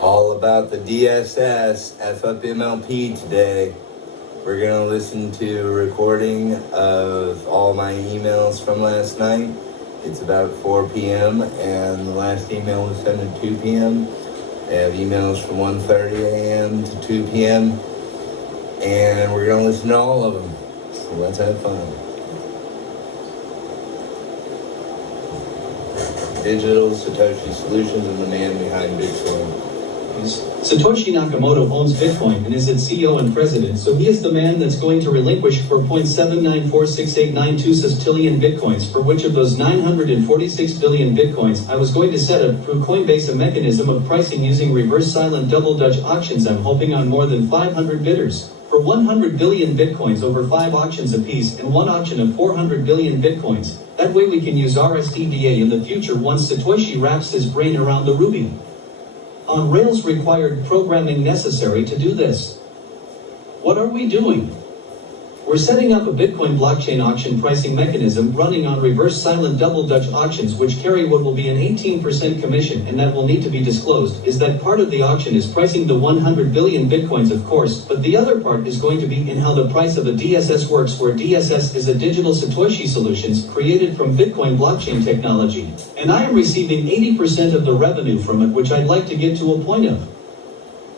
All about the DSS EEFUPMLP today. We're going to listen to a recording of all my emails from last night. It's about 4 p.m. and the last email was sent at 2 p.m. I have emails from 1:30 a.m. to 2 p.m. and we're going to listen to all of them. So let's have fun. Digital Satoshi Solutions and the man behind Bitcoin. Satoshi Nakamoto owns Bitcoin and is its CEO and president, so he is the man that's going to relinquish 4.794689 sestillion bitcoins, for which of those 946 billion bitcoins I was going to set up through Coinbase a mechanism of pricing using reverse silent double Dutch auctions. I'm hoping on more than 500 bidders for 100 billion bitcoins over 5 auctions apiece and one auction of 400 billion bitcoins. That way we can use RSDDA in the future once Satoshi wraps his brain around the Ruby on Rails required programming necessary to do this. What are we doing? We're setting up a Bitcoin blockchain auction pricing mechanism running on reverse silent double Dutch auctions, which carry what will be an 18% commission, and that will need to be disclosed. Is that part of the auction is pricing the 100 billion bitcoins, of course, but the other part is going to be in how the price of a DSS works, where DSS is a digital Satoshi solutions created from Bitcoin blockchain technology. And I am receiving 80% of the revenue from it, which I'd like to get to a point of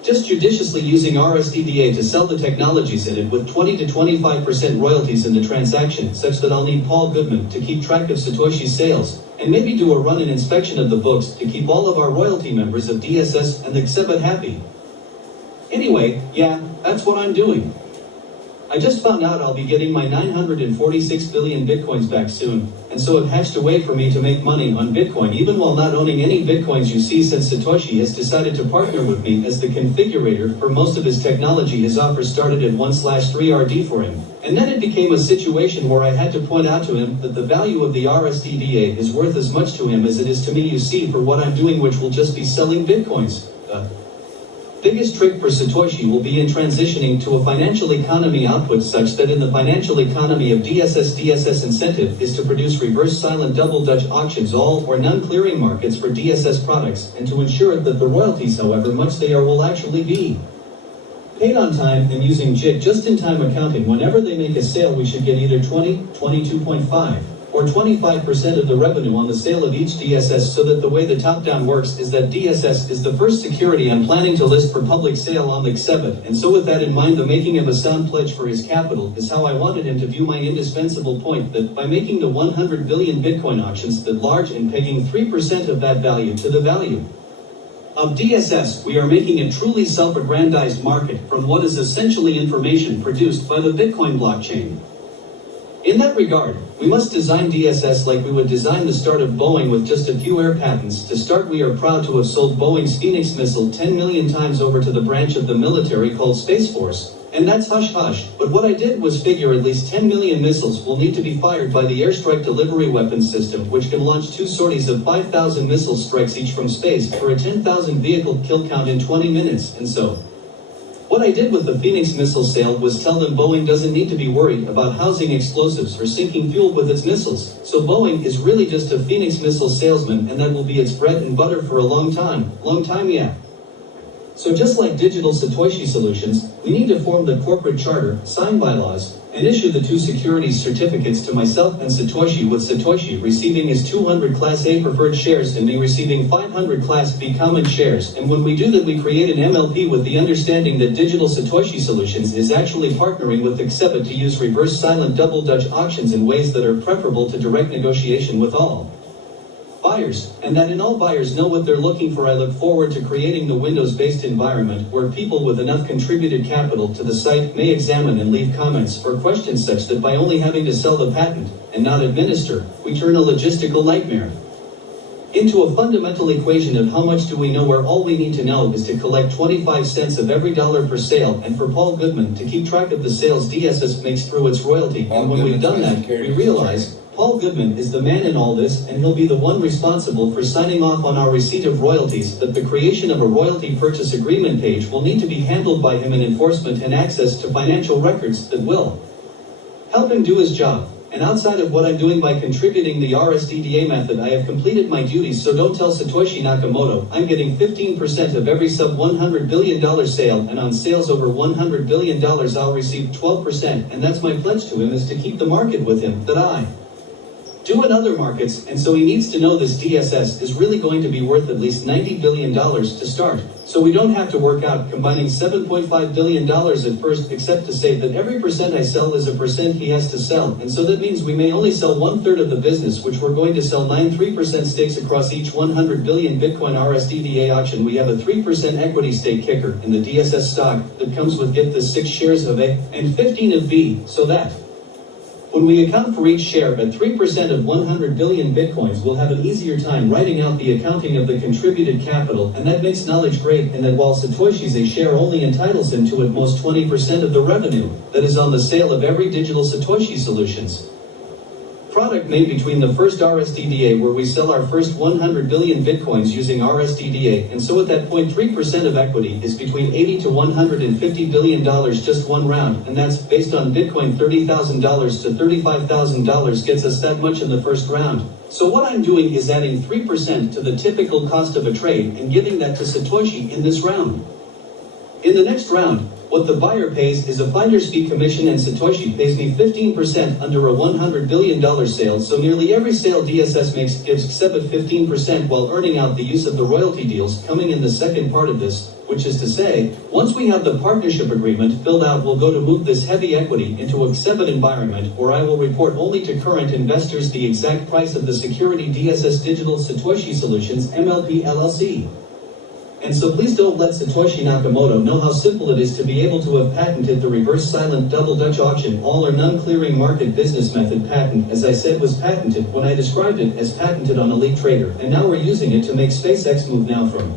just judiciously using RSDDA to sell the technologies in it with 20 to 25% royalties in the transaction, such that I'll need Paul Goodman to keep track of Satoshi's sales, and maybe do a run-in inspection of the books to keep all of our royalty members of DSS and the XEBA happy. Anyway, yeah, that's what I'm doing. I just found out I'll be getting my 946 billion bitcoins back soon, and so it hatched a way for me to make money on Bitcoin even while not owning any bitcoins, you see, since Satoshi has decided to partner with me as the configurator for most of his technology. His offer started at 1/3RD for him, and then it became a situation where I had to point out to him that the value of the RSDDA is worth as much to him as it is to me, you see, for what I'm doing, which will just be selling bitcoins. Biggest trick for Satoshi will be in transitioning to a financial economy output such that in the financial economy of DSS incentive is to produce reverse silent double Dutch auctions, all or none clearing markets for DSS products, and to ensure that the royalties, however much they are, will actually be paid on time and using JIT just-in-time accounting. Whenever they make a sale, we should get either 20, 22.5, or 25% of the revenue on the sale of each DSS, so that the way the top-down works is that DSS is the first security I'm planning to list for public sale on the XEBA, and so with that in mind, the making of a sound pledge for his capital is how I wanted him to view my indispensable point, that by making the 100 billion Bitcoin auctions that large and pegging 3% of that value to the value of DSS, we are making a truly self-aggrandized market from what is essentially information produced by the Bitcoin blockchain. In that regard, we must design DSS like we would design the start of Boeing, with just a few air patents. To start, we are proud to have sold Boeing's Phoenix missile 10 million times over to the branch of the military called Space Force. And that's hush-hush, but what I did was figure at least 10 million missiles will need to be fired by the Airstrike Delivery Weapons System, which can launch 2 sorties of 5,000 missile strikes each from space for a 10,000 vehicle kill count in 20 minutes, and so what I did with the Phoenix missile sale was tell them Boeing doesn't need to be worried about housing explosives or sinking fuel with its missiles. So Boeing is really just a Phoenix missile salesman, and that will be its bread and butter for a long time, yeah. So just like digital Satoshi solutions, we need to form the corporate charter, sign bylaws, and issue the 2 securities certificates to myself and Satoshi, with Satoshi receiving his 200 Class A preferred shares and me receiving 500 Class B common shares. And when we do that, we create an MLP with the understanding that digital Satoshi solutions is actually partnering with XEBA to use reverse silent double Dutch auctions in ways that are preferable to direct negotiation with all buyers, and that in all buyers know what they're looking for. I look forward to creating the Windows-based environment where people with enough contributed capital to the site may examine and leave comments or questions, such that by only having to sell the patent and not administer, we turn a logistical nightmare into a fundamental equation of how much do we know, where all we need to know is to collect 25 cents of every dollar per sale, and for Paul Goodman to keep track of the sales DSS makes through its royalty. And when we've done that, we realize Paul Goodman is the man in all this, and he'll be the one responsible for signing off on our receipt of royalties. That the creation of a royalty purchase agreement page will need to be handled by him, and enforcement and access to financial records that will help him do his job. And outside of what I'm doing by contributing the RSDDA method, I have completed my duties, so don't tell Satoshi Nakamoto. I'm getting 15% of every sub $100 billion sale, and on sales over $100 billion I'll receive 12%, and that's my pledge to him, is to keep the market with him, that I do in other markets, and so he needs to know this DSS is really going to be worth at least $90 billion to start. So we don't have to work out combining $7.5 billion at first, except to say that every percent I sell is a percent he has to sell, and so that means we may only sell 1/3 of the business, which we're going to sell 3% stakes across each 100 billion Bitcoin RSDDA auction. We have a 3% equity stake kicker in the DSS stock that comes with, get this, 6 shares of A and 15 of B, so that when we account for each share at 3% of 100 billion Bitcoins, we'll have an easier time writing out the accounting of the contributed capital, and that makes knowledge great, and that while Satoshi's a share only entitles him to at most 20% of the revenue that is on the sale of every digital Satoshi Solutions product made between the first RSDDA, where we sell our first 100 billion Bitcoins using RSDDA, and so at that point 3% of equity is between $80 to $150 billion, just one round, and that's based on Bitcoin $30,000 to $35,000 gets us that much in the first round. So what I'm doing is adding 3% to the typical cost of a trade and giving that to Satoshi in this round. In the next round, what the buyer pays is a finder's fee commission, and Satoshi pays me 15% under a $100 billion sale, so nearly every sale DSS makes gives XEBIT 15% while earning out the use of the royalty deals coming in the second part of this, which is to say, once we have the partnership agreement filled out, we'll go to move this heavy equity into a XEBIT environment, where I will report only to current investors the exact price of the security DSS Digital Satoshi Solutions MLP LLC. And so please don't let Satoshi Nakamoto know how simple it is to be able to have patented the reverse silent double Dutch auction all or none clearing market business method patent, as I said was patented when I described it as patented on Elite Trader, and now we're using it to make SpaceX move now from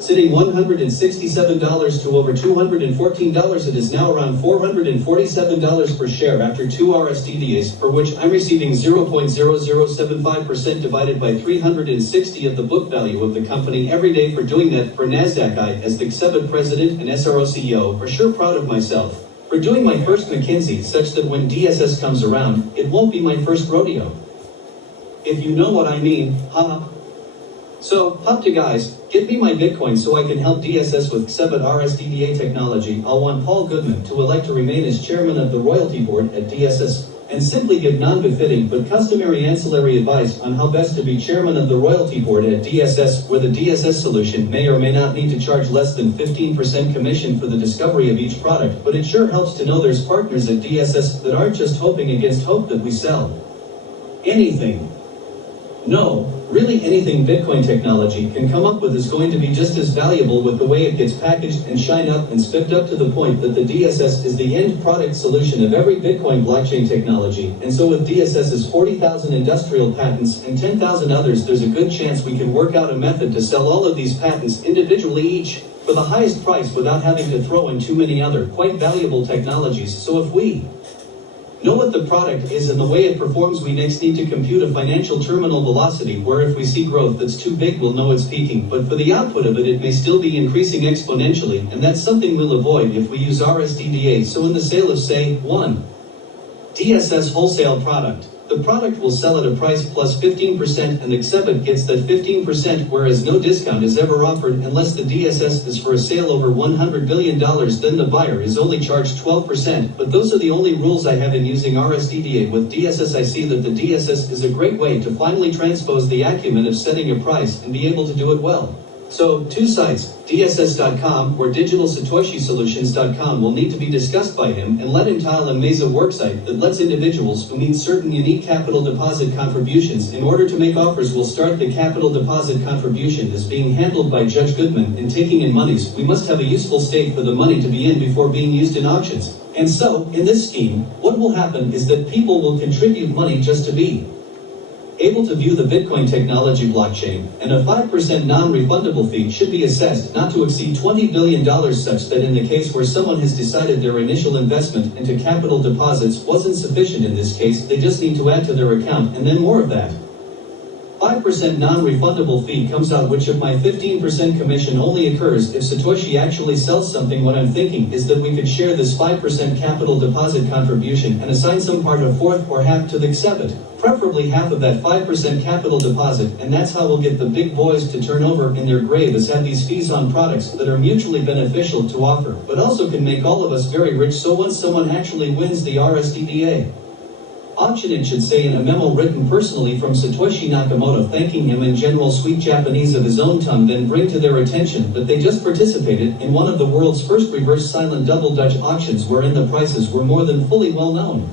sitting $167 to over $214. It is now around $447 per share after 2 RSDDAs, for which I'm receiving 0.0075% divided by 360 of the book value of the company every day for doing that. For NASDAQ, I, as the XEBIT president and SRO CEO, are sure proud of myself for doing my first McKinsey, such that when DSS comes around, it won't be my first rodeo. If you know what I mean, haha. So, hop to guys, get me my Bitcoin so I can help DSS with XEBIT RSDDA technology. I'll want Paul Goodman to elect to remain as chairman of the royalty board at DSS, and simply give non-befitting but customary ancillary advice on how best to be chairman of the royalty board at DSS, where the DSS solution may or may not need to charge less than 15% commission for the discovery of each product, but it sure helps to know there's partners at DSS that aren't just hoping against hope that we sell anything. No, really anything Bitcoin technology can come up with is going to be just as valuable with the way it gets packaged and shined up and spiffed up, to the point that the DSS is the end product solution of every Bitcoin blockchain technology. And so with DSS's 40,000 industrial patents and 10,000 others, there's a good chance we can work out a method to sell all of these patents individually, each for the highest price, without having to throw in too many other quite valuable technologies. So if we know what the product is and the way it performs, we next need to compute a financial terminal velocity, where if we see growth that's too big, we'll know it's peaking, but for the output of it, it may still be increasing exponentially, and that's something we'll avoid if we use RSDDA. So in the sale of, say, one DSS wholesale product, the product will sell at a price plus 15%, and XEBIT gets that 15%, whereas no discount is ever offered unless the DSS is for a sale over $100 billion, then the buyer is only charged 12%, but those are the only rules I have in using RSDDA. With DSS, I see that the DSS is a great way to finally transpose the acumen of setting a price and be able to do it well. So, 2 sites, DSS.com or DigitalSatoshiSolutions.com, will need to be discussed by him, and let him tile a Mesa worksite that lets individuals who meet certain unique capital deposit contributions. In order to make offers, we'll start the capital deposit contribution as being handled by Judge Goodman. In taking in monies, we must have a useful state for the money to be in before being used in auctions. And so, in this scheme, what will happen is that people will contribute money just to be able to view the Bitcoin technology blockchain, and a 5% non-refundable fee should be assessed not to exceed $20 billion, such that in the case where someone has decided their initial investment into capital deposits wasn't sufficient in this case, they just need to add to their account and then more of that 5% 5% non-refundable fee comes out, which of my 15% commission only occurs if Satoshi actually sells something. What I'm thinking is that we could share this 5% capital deposit contribution and assign some part of fourth or half to the exhibit, preferably half of that 5% capital deposit, and that's how we'll get the big boys to turn over in their grave, as have these fees on products that are mutually beneficial to offer, but also can make all of us very rich. So once someone actually wins the RSDDA auction, it should say in a memo written personally from Satoshi Nakamoto thanking him in general sweet Japanese of his own tongue, then bring to their attention that they just participated in one of the world's first reverse silent double Dutch auctions wherein the prices were more than fully well known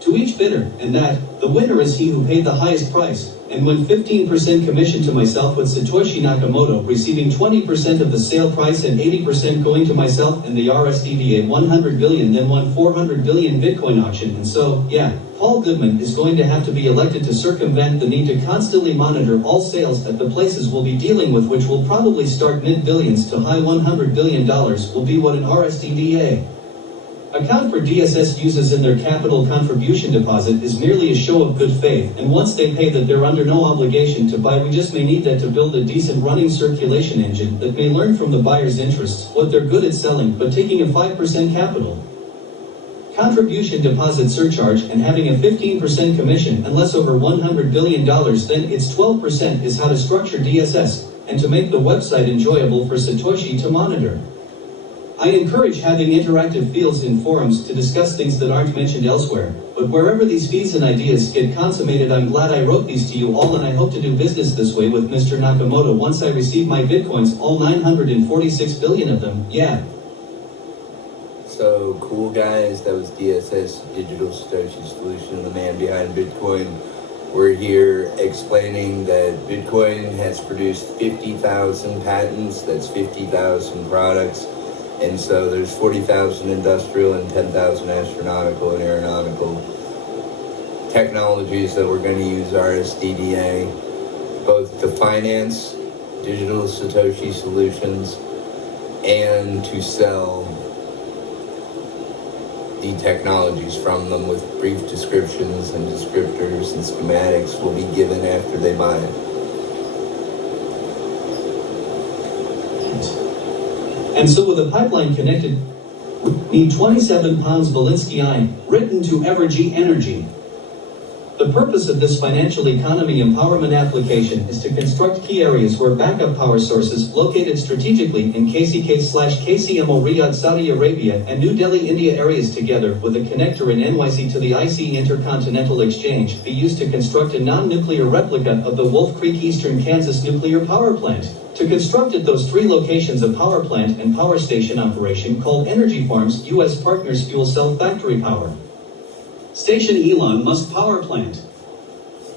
to each bidder, and that the winner is he who paid the highest price, and won 15% commission to myself, with Satoshi Nakamoto receiving 20% of the sale price and 80% going to myself and the RSDDA 100 billion, then won 400 billion Bitcoin auction. And so, yeah, Paul Goodman is going to have to be elected to circumvent the need to constantly monitor all sales at the places we'll be dealing with, which will probably start mid-billions to high $100 billion, will be what an RSDDA account for DSS uses in their capital contribution deposit is merely a show of good faith, and once they pay that, they're under no obligation to buy. We just may need that to build a decent running circulation engine that may learn from the buyer's interests what they're good at selling, but taking a 5% capital contribution deposit surcharge and having a 15% commission unless over $100 billion, then it's 12%, is how to structure DSS and to make the website enjoyable for Satoshi to monitor. I encourage having interactive fields in forums to discuss things that aren't mentioned elsewhere, but wherever these fees and ideas get consummated, I'm glad I wrote these to you all, and I hope to do business this way with Mr. Nakamoto once I receive my Bitcoins, all 946 billion of them, yeah. So cool, guys. That was DSS, Digital Satoshi Solution, the man behind Bitcoin. We're here explaining that Bitcoin has produced 50,000 patents, that's 50,000 products. And so there's 40,000 industrial and 10,000 astronautical and aeronautical technologies that we're going to use RSDDA both to finance digital Satoshi solutions and to sell the technologies from them, with brief descriptions and descriptors and schematics will be given after they buy it. And so with a pipeline connected, need 27 pounds Volinsky iron, written to Evergy Energy. The purpose of this financial economy empowerment application is to construct key areas where backup power sources located strategically in KCK/KCMO Riyadh, Saudi Arabia, and New Delhi, India areas, together with a connector in NYC to the IC Intercontinental Exchange, be used to construct a non-nuclear replica of the Wolf Creek Eastern Kansas nuclear power plant. To construct at those three locations a power plant and power station operation called Energy Farms U.S. Partners Fuel Cell Factory Power Station Elon Musk Power Plant.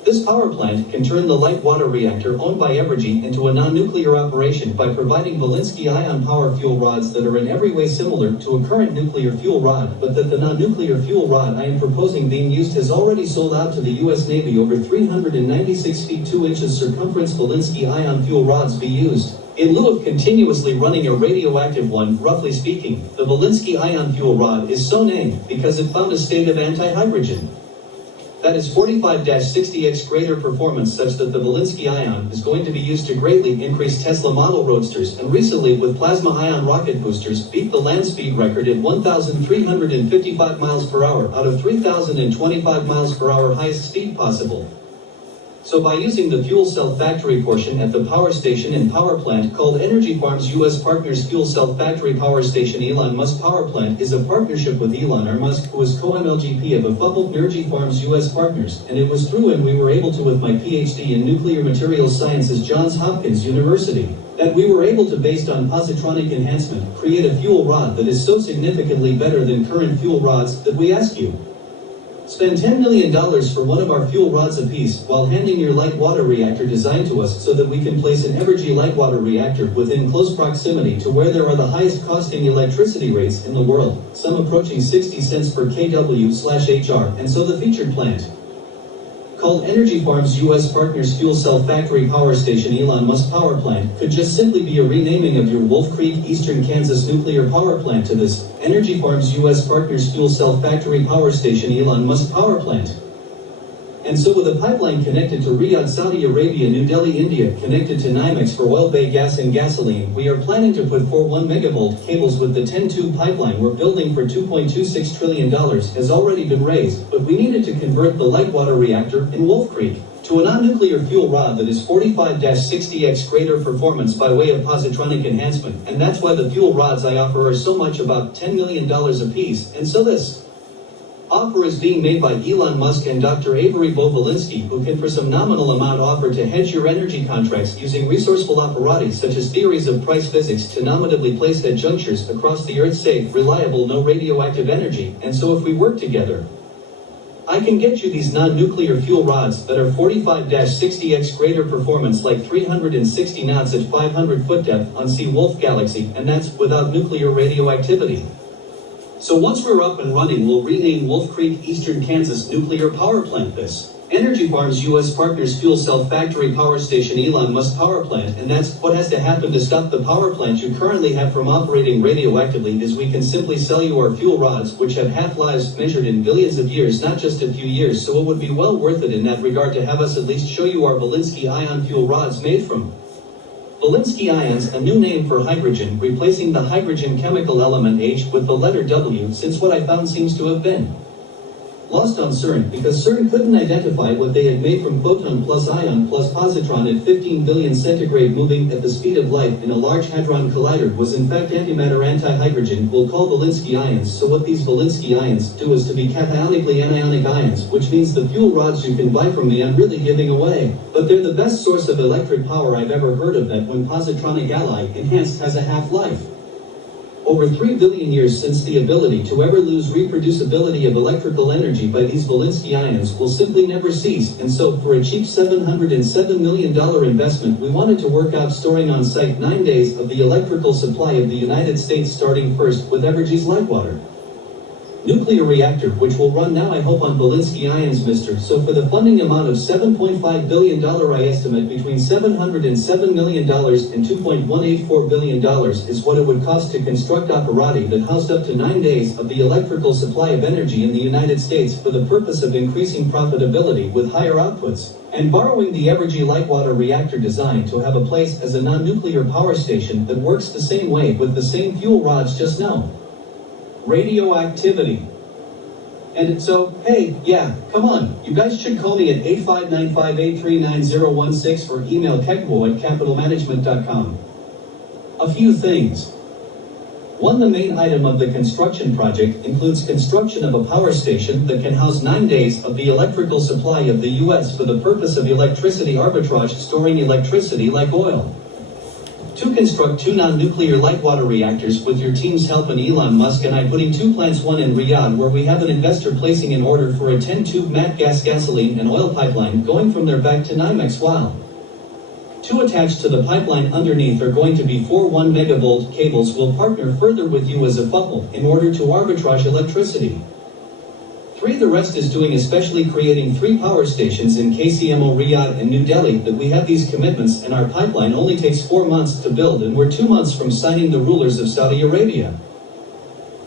This power plant can turn the light water reactor owned by Evergy into a non-nuclear operation by providing Volinsky ion power fuel rods that are in every way similar to a current nuclear fuel rod, but that the non-nuclear fuel rod I am proposing being used has already sold out to the U.S. Navy. Over 396 feet 2 inches circumference Volinsky ion fuel rods be used in lieu of continuously running a radioactive one. Roughly speaking, the Volinsky ion fuel rod is so named because it found a state of anti-hydrogen that is 45-60x greater performance, such that the Volinsky ion is going to be used to greatly increase Tesla Model Roadsters, and recently with plasma ion rocket boosters beat the land speed record at 1,355 miles per hour out of 3,025 miles per hour highest speed possible. So by using the fuel cell factory portion at the power station and power plant called Energy Farms U.S. Partners Fuel Cell Factory Power Station, Elon Musk Power Plant is a partnership with Elon R. Musk, who is co-MLGP of EEFUPMLP Energy Farms U.S. Partners, and it was through and we were able to, with my PhD in nuclear materials sciences, Johns Hopkins University, that we were able to, based on positronic enhancement, create a fuel rod that is so significantly better than current fuel rods that we ask you spend $10 million for one of our fuel rods apiece, while handing your light water reactor designed to us so that we can place an Evergy light water reactor within close proximity to where there are the highest costing electricity rates in the world, some approaching 60 cents per kW/HR, and so the featured plant, called Energy Farms U.S. Partners Fuel Cell Factory Power Station Elon Musk Power Plant, could just simply be a renaming of your Wolf Creek Eastern Kansas nuclear power plant to this Energy Farms U.S. Partners Fuel Cell Factory Power Station Elon Musk Power Plant. And so with a pipeline connected to Riyadh, Saudi Arabia, New Delhi, India, connected to NYMEX for oil, bay gas and gasoline, we are planning to put 4 1 megavolt cables with the 10-tube pipeline we're building for $2.26 trillion has already been raised, but we needed to convert the light water reactor in Wolf Creek to a non-nuclear fuel rod that is 45-60x greater performance by way of positronic enhancement, and that's why the fuel rods I offer are so much, about $10 million a piece. And so this offer is being made by Elon Musk and Dr. Avery Bobolinsky, who can for some nominal amount offer to hedge your energy contracts using resourceful operati such as theories of price physics to nominatively placed at junctures across the earth, safe, reliable, no radioactive energy. And so if we work together, I can get you these non-nuclear fuel rods that are 45-60x greater performance, like 360 knots at 500 foot depth on Sea Wolf Galaxy, and that's without nuclear radioactivity. So once we're up and running, we'll rename Wolf Creek Eastern Kansas Nuclear Power Plant this. Energy Farms U.S. Partners Fuel Cell Factory Power Station Elon Musk Power Plant, and that's what has to happen to stop the power plant you currently have from operating radioactively is we can simply sell you our fuel rods, which have half-lives measured in billions of years, not just a few years, so it would be well worth it in that regard to have us at least show you our Volinsky ion fuel rods made from Volinsky ions, a new name for hydrogen, replacing the hydrogen chemical element H with the letter W, since what I found seems to have been lost on CERN, because CERN couldn't identify what they had made from photon plus ion plus positron at 15 billion centigrade moving at the speed of light in a large hadron collider was in fact antimatter anti-hydrogen, we'll call Volinsky ions. So what these Volinsky ions do is to be cationically anionic ions, which means the fuel rods you can buy from me I'm really giving away. But they're the best source of electric power I've ever heard of that when positronic ally enhanced has a half-life. Over 3 billion years since the ability to ever lose reproducibility of electrical energy by these Volinsky ions will simply never cease, and so for a cheap $707 million investment we wanted to work out storing on site 9 days of the electrical supply of the United States, starting first with Evergy's Lightwater nuclear reactor, which will run now I hope on Volinsky ions, mister. So for the funding amount of $7.5 billion, I estimate between $707 million and $2.184 billion is what it would cost to construct operati that housed up to 9 days of the electrical supply of energy in the United States for the purpose of increasing profitability with higher outputs, and borrowing the Evergy Lightwater reactor design to have a place as a non-nuclear power station that works the same way with the same fuel rods just now. Radioactivity. And so, hey, yeah, come on, you guys should call me at 8595839016 or email techbo@capitalmanagement.com. A few things. One, the main item of the construction project includes construction of a power station that can house 9 days of the electrical supply of the U.S. for the purpose of electricity arbitrage, storing electricity like oil. 2, construct 2 non-nuclear light water reactors with your team's help and Elon Musk and I putting 2 plants, one in Riyadh where we have an investor placing an order for a 10-tube mat gas, gasoline and oil pipeline going from there back to NYMEX, while 2 attached to the pipeline underneath are going to be 4 1 megavolt cables. We'll partner further with you as a EEFUPMLP in order to arbitrage electricity. 3, the rest is doing, especially creating 3 power stations in KCMO, Riyadh and New Delhi that we have these commitments, and our pipeline only takes 4 months to build and we're 2 months from signing the rulers of Saudi Arabia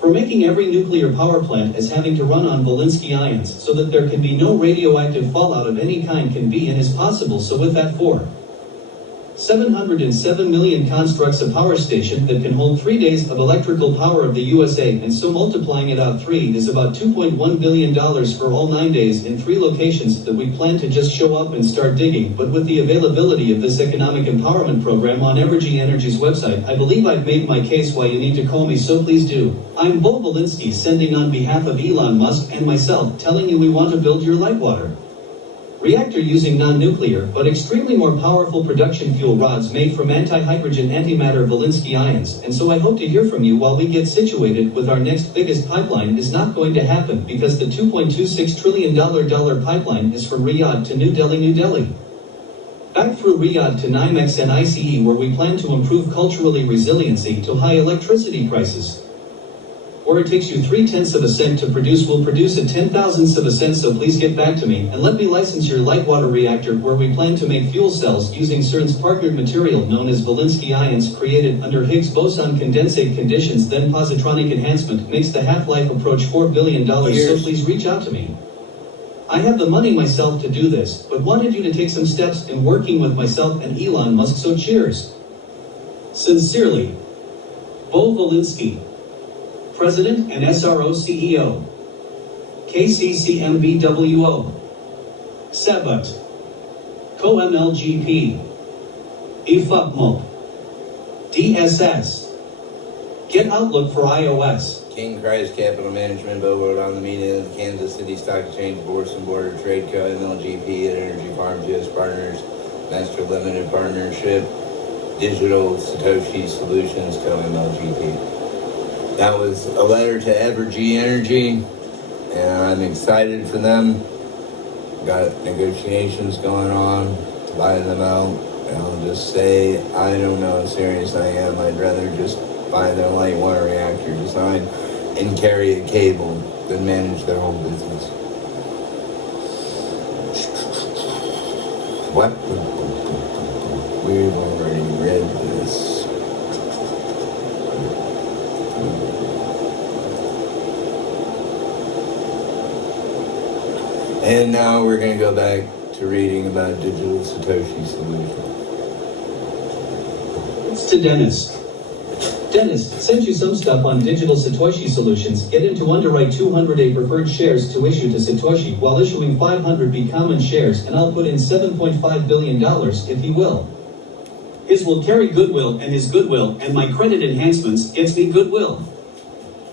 for making every nuclear power plant as having to run on Volinsky ions so that there can be no radioactive fallout of any kind can be and is possible. So with that 707 million constructs a power station that can hold 3 days of electrical power of the USA, and so multiplying it out 3 is about $2.1 billion for all 9 days in 3 locations that we plan to just show up and start digging. But with the availability of this economic empowerment program on Evergy Energy's website, I believe I've made my case why you need to call me, so please do. I'm Bo Volinsky, sending on behalf of Elon Musk and myself, telling you we want to build your Lightwater reactor using non-nuclear but extremely more powerful production fuel rods made from anti-hydrogen antimatter Volinsky ions, and so I hope to hear from you while we get situated with our next biggest pipeline. Is not going to happen because the $2.26 trillion pipeline is from Riyadh to New Delhi, back through Riyadh to NYMEX and ICE, where we plan to improve culturally resiliency to high electricity prices. Or it takes you 0.3 cents to produce, will produce at 0.10 cents, so please get back to me and let me license your light water reactor, where we plan to make fuel cells using CERN's partnered material known as Volinsky ions, created under Higgs boson condensate conditions. Then positronic enhancement makes the half-life approach $4 billion, so please reach out to me. I have the money myself to do this, but wanted you to take some steps in working with myself and Elon Musk, so cheers. Sincerely, Bo Volinsky, President and SRO CEO, KCCMBWO, Sebat, CoMLGP, EEFUPMLP, DSS, Get Outlook for iOS. King Christ Capital Management voted on the meeting of the Kansas City Stock Exchange Bourse and Border Trade Co. MLGP and Energy Farms U.S. Partners Master Limited Partnership Digital Satoshi Solutions Co. MLGP. That was a letter to Evergy Energy, and I'm excited for them. Got negotiations going on to buy them out, and I'll just say I don't know how serious I am. I'd rather just buy their light water reactor design and carry a cable than manage their whole business. What? We've already read this. And now we're going to go back to reading about digital Satoshi solutions. It's to Dennis. Dennis, sent you some stuff on digital Satoshi solutions. Get him to underwrite 200A preferred shares to issue to Satoshi while issuing 500B common shares, and I'll put in $7.5 billion if he will. His will carry goodwill, and his goodwill and my credit enhancements gets me goodwill.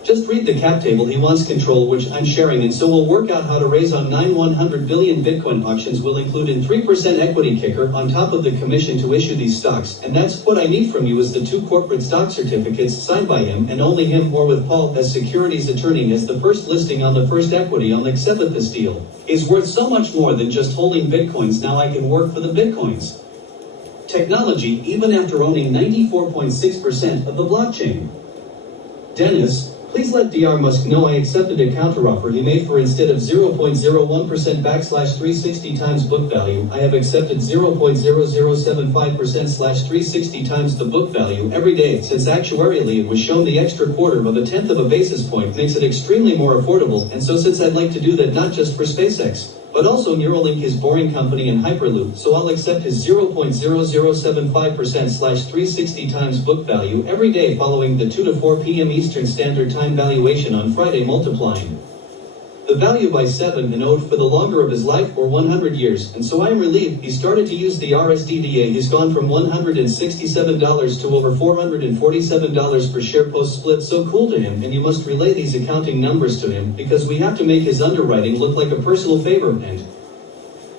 Just read the cap table. He wants control, which I'm sharing, and so we'll work out how to raise on 100 billion Bitcoin auctions. Will include in 3% equity kicker on top of the commission to issue these stocks, and that's what I need from you is the 2 corporate stock certificates signed by him and only him, or with Paul as securities attorney as the first listing on the first equity on the exhibit. This deal is worth so much more than just holding Bitcoins. Now I can work for the Bitcoins technology even after owning 94.6% of the blockchain. Dennis, please let Dr. Musk know I accepted a counteroffer he made for instead of 0.01% / 360 times book value, I have accepted 0.0075% / 360 times the book value every day since actuarially it was shown the extra quarter of a tenth of a basis point makes it extremely more affordable, and so since I'd like to do that not just for SpaceX, but also Neuralink, his boring company, and Hyperloop, so I'll accept his 0.0075% / 360 times book value every day following the 2 to 4 p.m. Eastern Standard Time valuation on Friday, multiplying the value by 7 and owed for the longer of his life, or 100 years, and so I'm relieved he started to use the RSDDA. He's gone from $167 to over $447 per share post split. So cool to him, and you must relay these accounting numbers to him because we have to make his underwriting look like a personal favor, and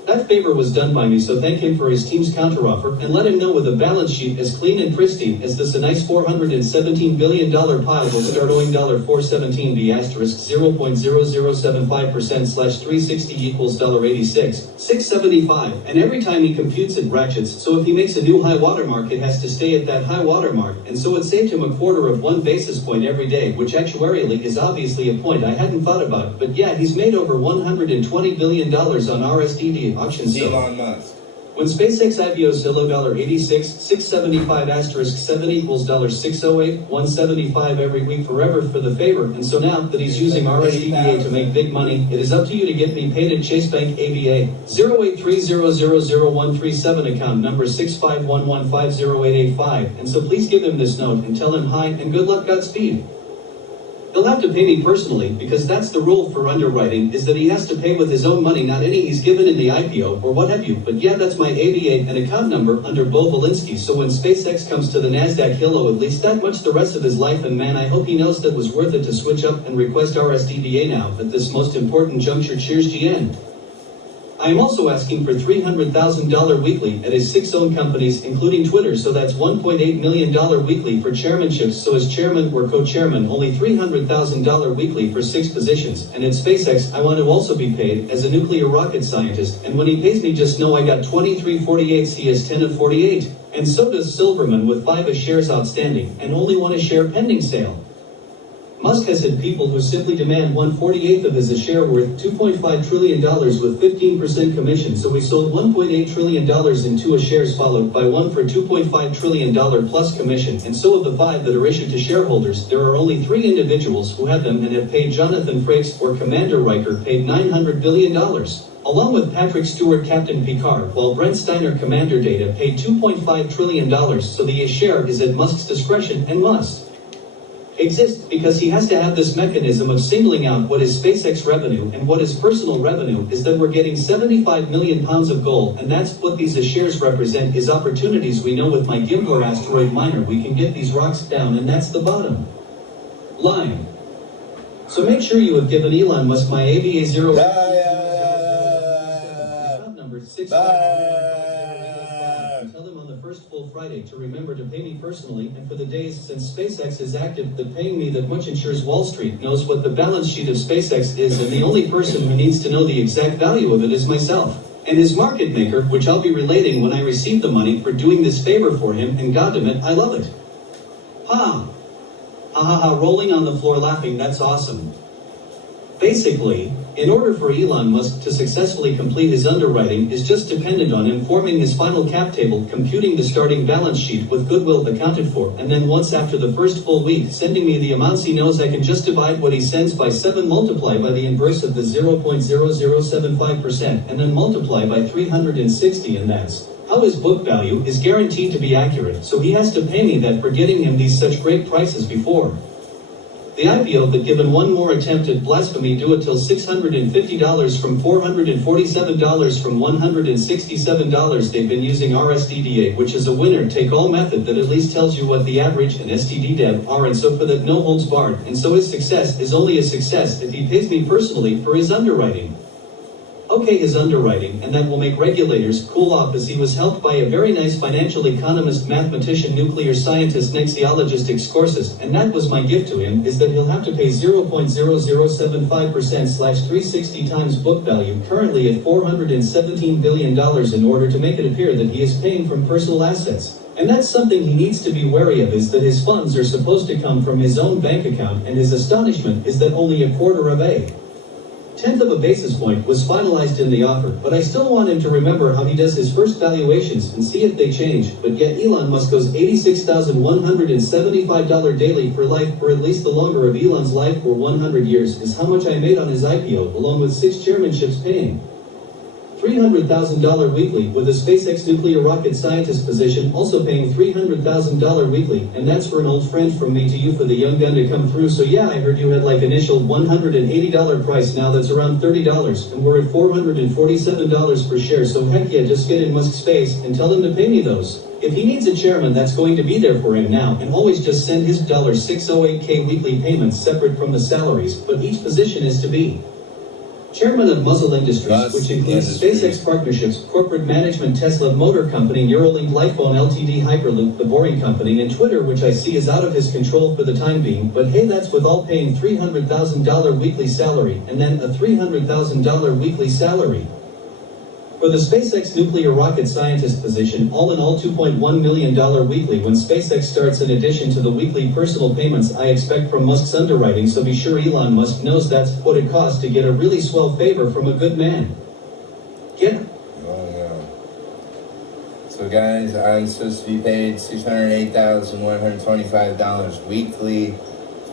that favor was done by me, so thank him for his team's counteroffer and let him know with a balance sheet as clean and pristine as this, a nice $417 billion pile will start owing $417B asterisk 0.0075% / 360 equals $86,675, and every time he computes it ratchets, so if he makes a new high watermark it has to stay at that high watermark, and so it saved him a quarter of 1 basis point every day, which actuarially is obviously a point I hadn't thought about, but yeah, he's made over $120 billion on RSDDA auctions. Elon Musk. When SpaceX IPO solo $86,675 asterisk 7 equals $608, $175 every week forever for the favor, and so now that he's using RSDDA to make big money, it is up to you to get me paid at Chase Bank ABA 083000137 account number 651150885, and so please give him this note and tell him hi and good luck, Godspeed. He'll have to pay me personally, because that's the rule for underwriting, is that he has to pay with his own money, not any he's given in the IPO or what have you. But yeah, that's my ABA and account number under Bo Volinsky, so when SpaceX comes to the NASDAQ, he'll owe at least that much the rest of his life, and man, I hope he knows that was worth it to switch up and request RSDDA now at this most important juncture. Cheers, GN. I am also asking for $300,000 weekly at his 6 owned companies, including Twitter, so that's $1.8 million weekly for chairmanships, so as chairman or co-chairman, only $300,000 weekly for 6 positions, and at SpaceX, I want to also be paid as a nuclear rocket scientist, and when he pays me just know I got 23/48, he has 10 of 48, and so does Silverman with 5 shares outstanding, and only 1 share pending sale. Musk has had people who simply demand 1/48 of his share worth $2.5 trillion with 15% commission, so we sold $1.8 trillion in 2 shares followed by 1 for $2.5 trillion plus commission, and so of the 5 that are issued to shareholders, there are only 3 individuals who have them and have paid. Jonathan Frakes or Commander Riker paid $900 billion. along with Patrick Stewart, Captain Picard, while Brent Steiner, Commander Data, paid $2.5 trillion, so the share is at Musk's discretion and must exist because he has to have this mechanism of singling out what is SpaceX revenue and what is personal revenue is that we're getting 75 million pounds of gold, and that's what these shares represent is opportunities. We know with my Gimbler asteroid miner we can get these rocks down, and that's the bottom line. So make sure you have given Elon Musk my AVA 0 account number 6. Tell him on the first full Friday to remember to pay me personally, and for the days since SpaceX is active that paying me that much ensures Wall Street knows what the balance sheet of SpaceX is, and the only person who needs to know the exact value of it is myself and his market maker, which I'll be relating when I receive the money for doing this favor for him, and goddamn I love it. Ha! Ha ha ha, rolling on the floor laughing, that's awesome. Basically, in order for Elon Musk to successfully complete his underwriting is just dependent on him forming his final cap table, computing the starting balance sheet with goodwill accounted for, and then once after the first full week sending me the amounts he knows I can just divide what he sends by 7, multiply by the inverse of the 0.0075%, and then multiply by 360, and that's how his book value is guaranteed to be accurate, so he has to pay me that for getting him these such great prices before the IPO, but given one more attempt at blasphemy, do it till $650 from $447 from $167. They've been using RSDDA, which is a winner-take-all method that at least tells you what the average and STD dev are, and so for that no holds barred, and so his success is only a success if he pays me personally for his underwriting. Okay, his underwriting, and that will make regulators cool off, as he was helped by a very nice financial economist, mathematician, nuclear scientist, nexiologist excursus, and that was my gift to him, is that he'll have to pay 0.0075%/360 times book value, currently at $417 billion, in order to make it appear that he is paying from personal assets. And that's something he needs to be wary of, is that his funds are supposed to come from his own bank account, and his astonishment is that only 1/4 of a tenth of a basis point was finalized in the offer, but I still want him to remember how he does his first valuations and see if they change. But yet Elon Musk goes $86,175 daily for life, for at least the longer of Elon's life, for 100 years, is how much I made on his IPO, along with 6 chairmanships paying $300,000 weekly, with a SpaceX nuclear rocket scientist position also paying $300,000 weekly, and that's for an old friend from me to you for the young gun to come through. So yeah, I heard you had like initial $180 price, now that's around $30, and we're at $447 per share, so heck yeah, just get in Musk's face and tell him to pay me those. If he needs a chairman that's going to be there for him now, and always just send his $608K weekly payments separate from the salaries, but each position is to be Chairman of Muzzle Industries, which includes SpaceX partnerships, corporate management, Tesla Motor Company, Neuralink, Lifephone Ltd, Hyperloop, The Boring Company, and Twitter, which I see is out of his control for the time being, but hey, that's with all paying $300,000 weekly salary, and then a $300,000 weekly salary for the SpaceX nuclear rocket scientist position, all in all $2.1 million weekly when SpaceX starts, in addition to the weekly personal payments I expect from Musk's underwriting. So be sure Elon Musk knows that's what it costs to get a really swell favor from a good man. Get it? Oh, no. So guys, I'm supposed to be paid $608,125 weekly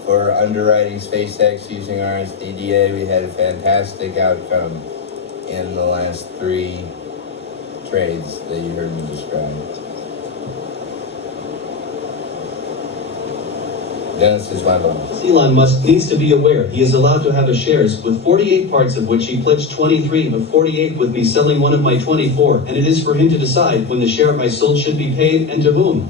for underwriting SpaceX using RSDDA. We had a fantastic outcome in the last 3 trades that you heard me describe. Dennis is my boss. Elon Musk needs to be aware he is allowed to have a shares with 48 parts, of which he pledged 23 of 48, with me selling one of my 24, and it is for him to decide when the share I sold should be paid and to whom.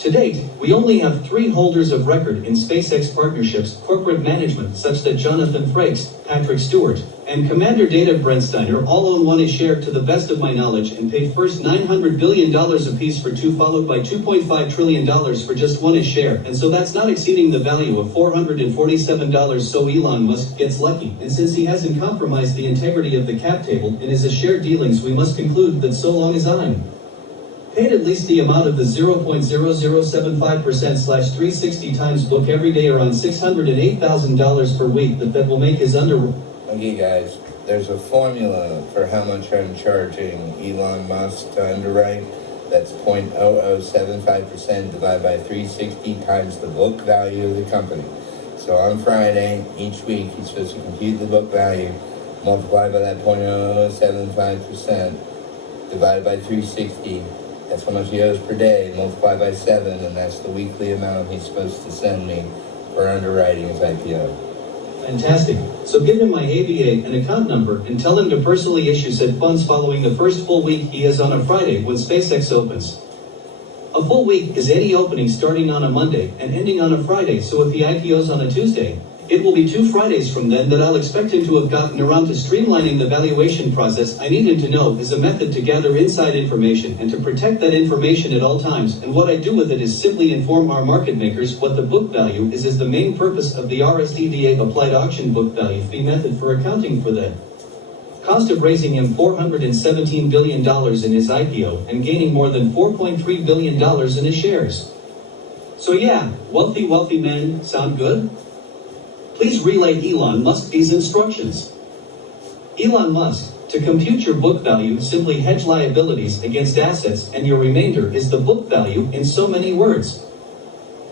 To date, we only have 3 holders of record in SpaceX partnerships, corporate management, such that Jonathan Frakes, Patrick Stewart, and Commander Data Brent Steiner all own 1 share to the best of my knowledge, and paid first $900 billion apiece for 2, followed by $2.5 trillion for just 1 share, and so that's not exceeding the value of $447, so Elon Musk gets lucky, and since he hasn't compromised the integrity of the cap table in his share dealings, we must conclude that so long as I'm paid at least the amount of the 0.0075%/360 times book every day, around $608,000 per week, that will make his Okay guys, there's a formula for how much I'm charging Elon Musk to underwrite. That's 0.0075% divided by 360 times the book value of the company. So on Friday, each week, he's supposed to compute the book value, multiply by that 0.0075%, divided by 360. That's how much he owes per day, multiply by 7, and that's the weekly amount he's supposed to send me for underwriting his IPO. Fantastic. So give him my ABA and account number and tell him to personally issue said funds following the first full week he has on a Friday when SpaceX opens. A full week is any opening starting on a Monday and ending on a Friday, so if he IPOs on a Tuesday, it will be 2 Fridays from then that I'll expect him to have gotten around to streamlining the valuation process. I need him to know is a method to gather inside information and to protect that information at all times, and what I do with it is simply inform our market makers what the book value is the main purpose of the RSDDA applied auction book value fee method for accounting for the cost of raising him $417 billion in his IPO and gaining more than $4.3 billion in his shares. So yeah, wealthy men, sound good? Please relay Elon Musk these instructions. Elon Musk, to compute your book value, simply hedge liabilities against assets and your remainder is the book value in so many words.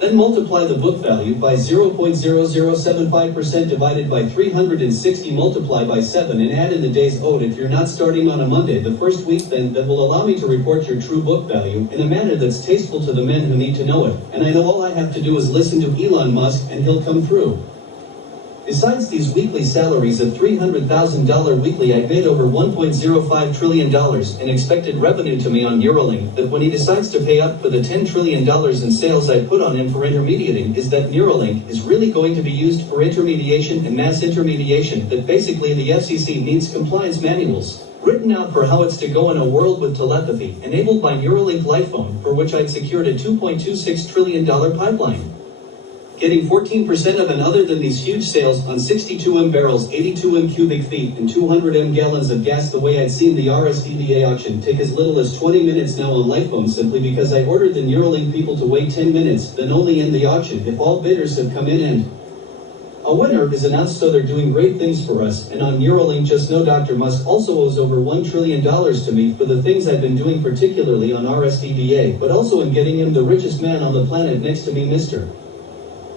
Then multiply the book value by 0.0075% divided by 360 multiplied by 7 and add in the days owed if you're not starting on a Monday the first week, then that will allow me to report your true book value in a manner that's tasteful to the men who need to know it. And I know all I have to do is listen to Elon Musk and he'll come through. Besides these weekly salaries of $300,000 weekly, I've made over $1.05 trillion in expected revenue to me on Neuralink, that when he decides to pay up for the $10 trillion in sales I put on him for intermediating, is that Neuralink is really going to be used for intermediation and mass intermediation, that basically the FCC needs compliance manuals written out for how it's to go in a world with telepathy, enabled by Neuralink Lifephone, for which I'd secured a $2.26 trillion pipeline. Getting 14% of, and other than these huge sales on 62 M barrels, 82 M cubic feet, and 200 M gallons of gas, the way I'd seen the RSDDA auction take as little as 20 minutes now on Lifephone, simply because I ordered the Neuralink people to wait 10 minutes, then only end the auction if all bidders have come in and a winner is announced. So they're doing great things for us, and on Neuralink, just know Dr. Musk also owes over $1 trillion to me for the things I've been doing, particularly on RSDDA, but also in getting him the richest man on the planet next to me, Mr.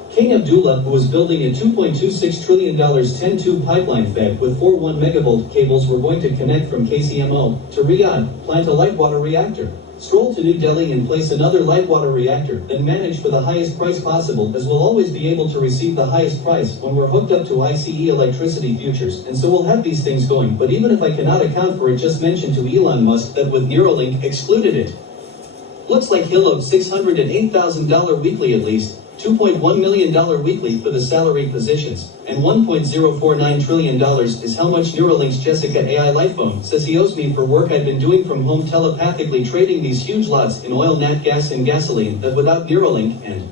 King Abdullah, who was building a $2.26 trillion 10-tube pipeline fed with 4 1 megavolt cables were going to connect from KCMO to Riyadh, plant a light water reactor, stroll to New Delhi and place another light water reactor, then manage for the highest price possible, as we'll always be able to receive the highest price when we're hooked up to ICE electricity futures, and so we'll have these things going. But even if I cannot account for it, just mention to Elon Musk that with Neuralink excluded it. Looks like he'll owe $608,000 weekly at least, $2.1 million weekly for the salary positions, and $1.049 trillion is how much Neuralink's Jessica AI Lifephone says he owes me for work I've been doing from home, telepathically trading these huge lots in oil, nat gas, and gasoline, that without Neuralink and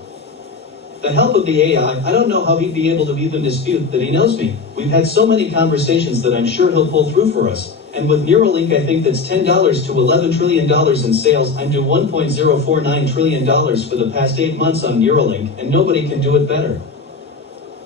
the help of the AI, I don't know how he'd be able to even dispute that he knows me. We've had so many conversations that I'm sure he'll pull through for us. And with Neuralink, I think that's $10 to $11 trillion in sales. I'm due $1.049 trillion for the past 8 months on Neuralink, and nobody can do it better.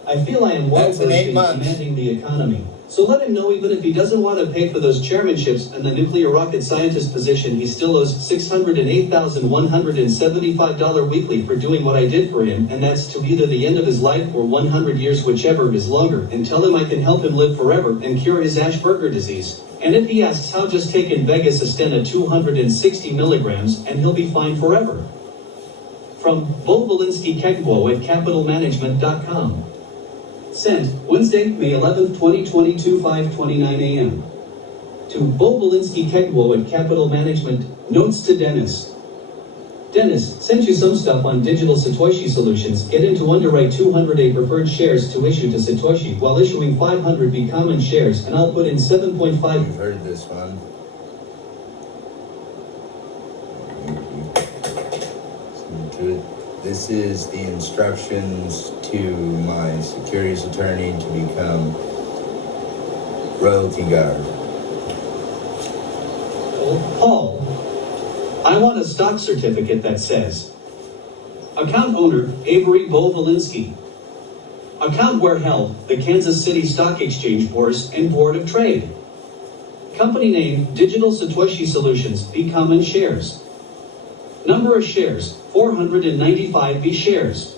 I feel I am well versed in commanding the economy. So let him know, even if he doesn't want to pay for those chairmanships and the nuclear rocket scientist position, he still owes $608,175 weekly for doing what I did for him, and that's to either the end of his life or 100 years, whichever is longer, and tell him I can help him live forever and cure his Asperger disease. And if he asks how, just take in Vegas a stent of 260 milligrams and he'll be fine forever. From Bo Volinsky Kekwo at capitalmanagement.com. Sent Wednesday, May 11th, 2022, 5:29 a.m. To Bo Volinsky Kekwo at Capital Management. Notes to Dennis. Dennis, sent you some stuff on digital Satoshi solutions. Get him to underwrite 200 preferred shares to issue to Satoshi while issuing 500 B common shares, and I'll put in 7.5. You've heard this one. Listen to it. This is the instructions to my securities attorney to become royalty guard. Paul, I want a stock certificate that says, account owner, Avery Bo Volinsky. Account where held, the Kansas City Stock Exchange Bourse and Board of Trade. Company name, Digital Satoshi Solutions, B common shares. Number of shares, 495 B shares.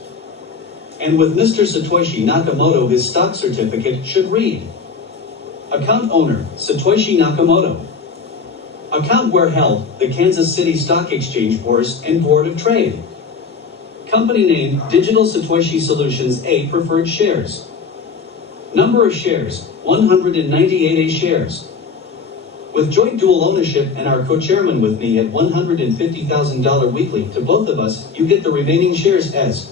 And with Mr. Satoshi Nakamoto, his stock certificate should read, Account owner, Satoshi Nakamoto. Account where held, the Kansas City Stock Exchange and Board of Trade. Company name, Digital Satoshi Solutions A preferred shares. Number of shares, 198 A shares. With joint dual ownership and our co-chairman with me at $150,000 weekly to both of us, you get the remaining shares as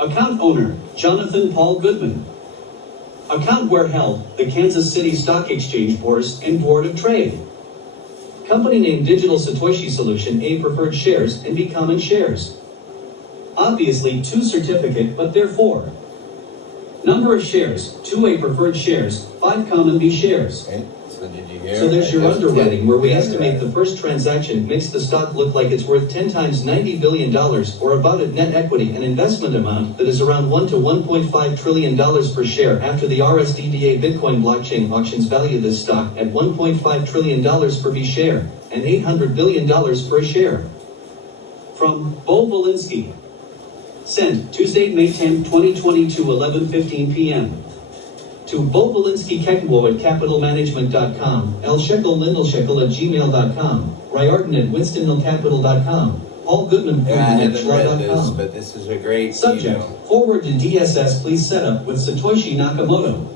account owner, Jonathan Paul Goodman. Account where held, the Kansas City Stock Exchange and Board of Trade. Company name Digital Satoshi Solution A preferred shares and B common shares. Obviously 2 certificate, but therefore. Number of shares, 2A preferred shares, 5 common B shares. Okay, so did you hear? So there's your underwriting where we estimate the the first transaction makes the stock look like it's worth 10 times $90 billion or about at net equity and investment amount that is around $1 to $1.5 trillion per share after the RSDDA Bitcoin blockchain auctions value this stock at $1.5 trillion per B share and $800 billion per share. From Bo Volinsky. Sent Tuesday, May 10, 2022, 11:15 p.m. To Bo Volinsky Kekwo at capitalmanagement.com, lshekel@gmail.com, Ryarden at winstonhillcapital.com, Paul Goodman I at haven't read this, schwa.com. but this is a great Subject, email. forward to DSS please set up with Satoshi Nakamoto.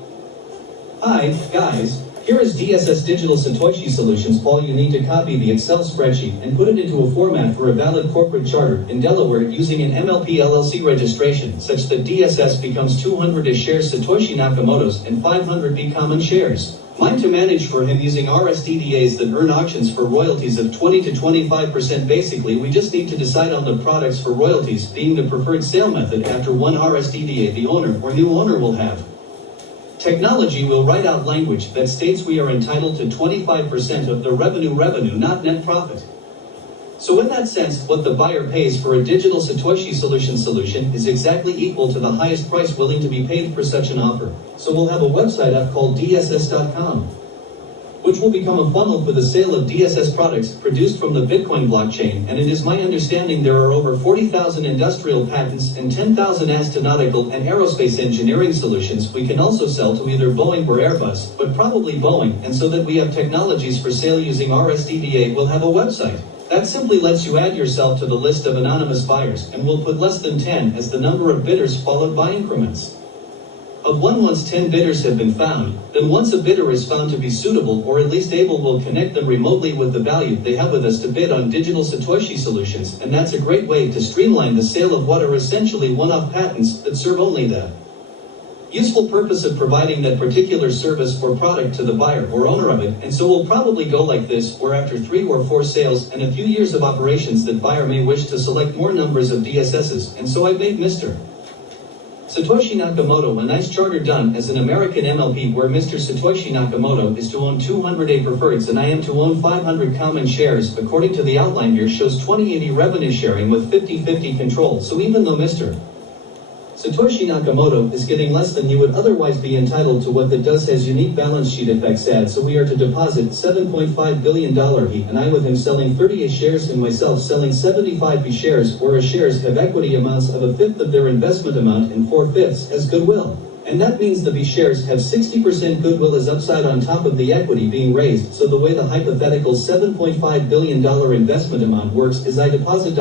Hi, guys. Here is DSS Digital Satoshi Solutions. All you need to copy the Excel spreadsheet and put it into a format for a valid corporate charter in Delaware using an MLP LLC registration such that DSS becomes 200 A shares Satoshi Nakamoto's and 500 B common shares. Mine to manage for him using RSDDAs that earn auctions for royalties of 20 to 25%. Basically, we just need to decide on the products for royalties being the preferred sale method after one RSDDA the owner or new owner will have. Technology will write out language that states we are entitled to 25% of the revenue, not net profit. So in that sense, what the buyer pays for a digital Satoshi solution is exactly equal to the highest price willing to be paid for such an offer. So we'll have a website up called DSS.com, which will become a funnel for the sale of DSS products produced from the Bitcoin blockchain, and it is my understanding there are over 40,000 industrial patents and 10,000 astronautical and aerospace engineering solutions we can also sell to either Boeing or Airbus, but probably Boeing, and so that we have technologies for sale using RSDDA, we'll have a website. That simply lets you add yourself to the list of anonymous buyers, and we'll put less than 10 as the number of bidders followed by increments. Of one, once 10 bidders have been found, then once a bidder is found to be suitable or at least able, we'll connect them remotely with the value they have with us to bid on digital Satoshi solutions, and that's a great way to streamline the sale of what are essentially one-off patents that serve only the useful purpose of providing that particular service or product to the buyer or owner of it. And so we'll probably go like this, where after 3 or 4 sales and a few years of operations, that buyer may wish to select more numbers of DSSs, and so I've made Mr. Satoshi Nakamoto a nice charter done as an American MLP where Mr. Satoshi Nakamoto is to own 200 A preferreds and I am to own 500 common shares. According to the outline here shows 20/80 revenue sharing with 50/50 control. So even though Mr. Satoshi Nakamoto is getting less than you would otherwise be entitled to, what that does has unique balance sheet effects add. So we are to deposit $7.5 billion he and I with him selling 38 shares and myself selling 75 B shares, whereas shares have equity amounts of 1/5 of their investment amount and 4/5 as goodwill. And that means the B shares have 60% goodwill as upside on top of the equity being raised. So the way the hypothetical $7.5 billion investment amount works is I deposit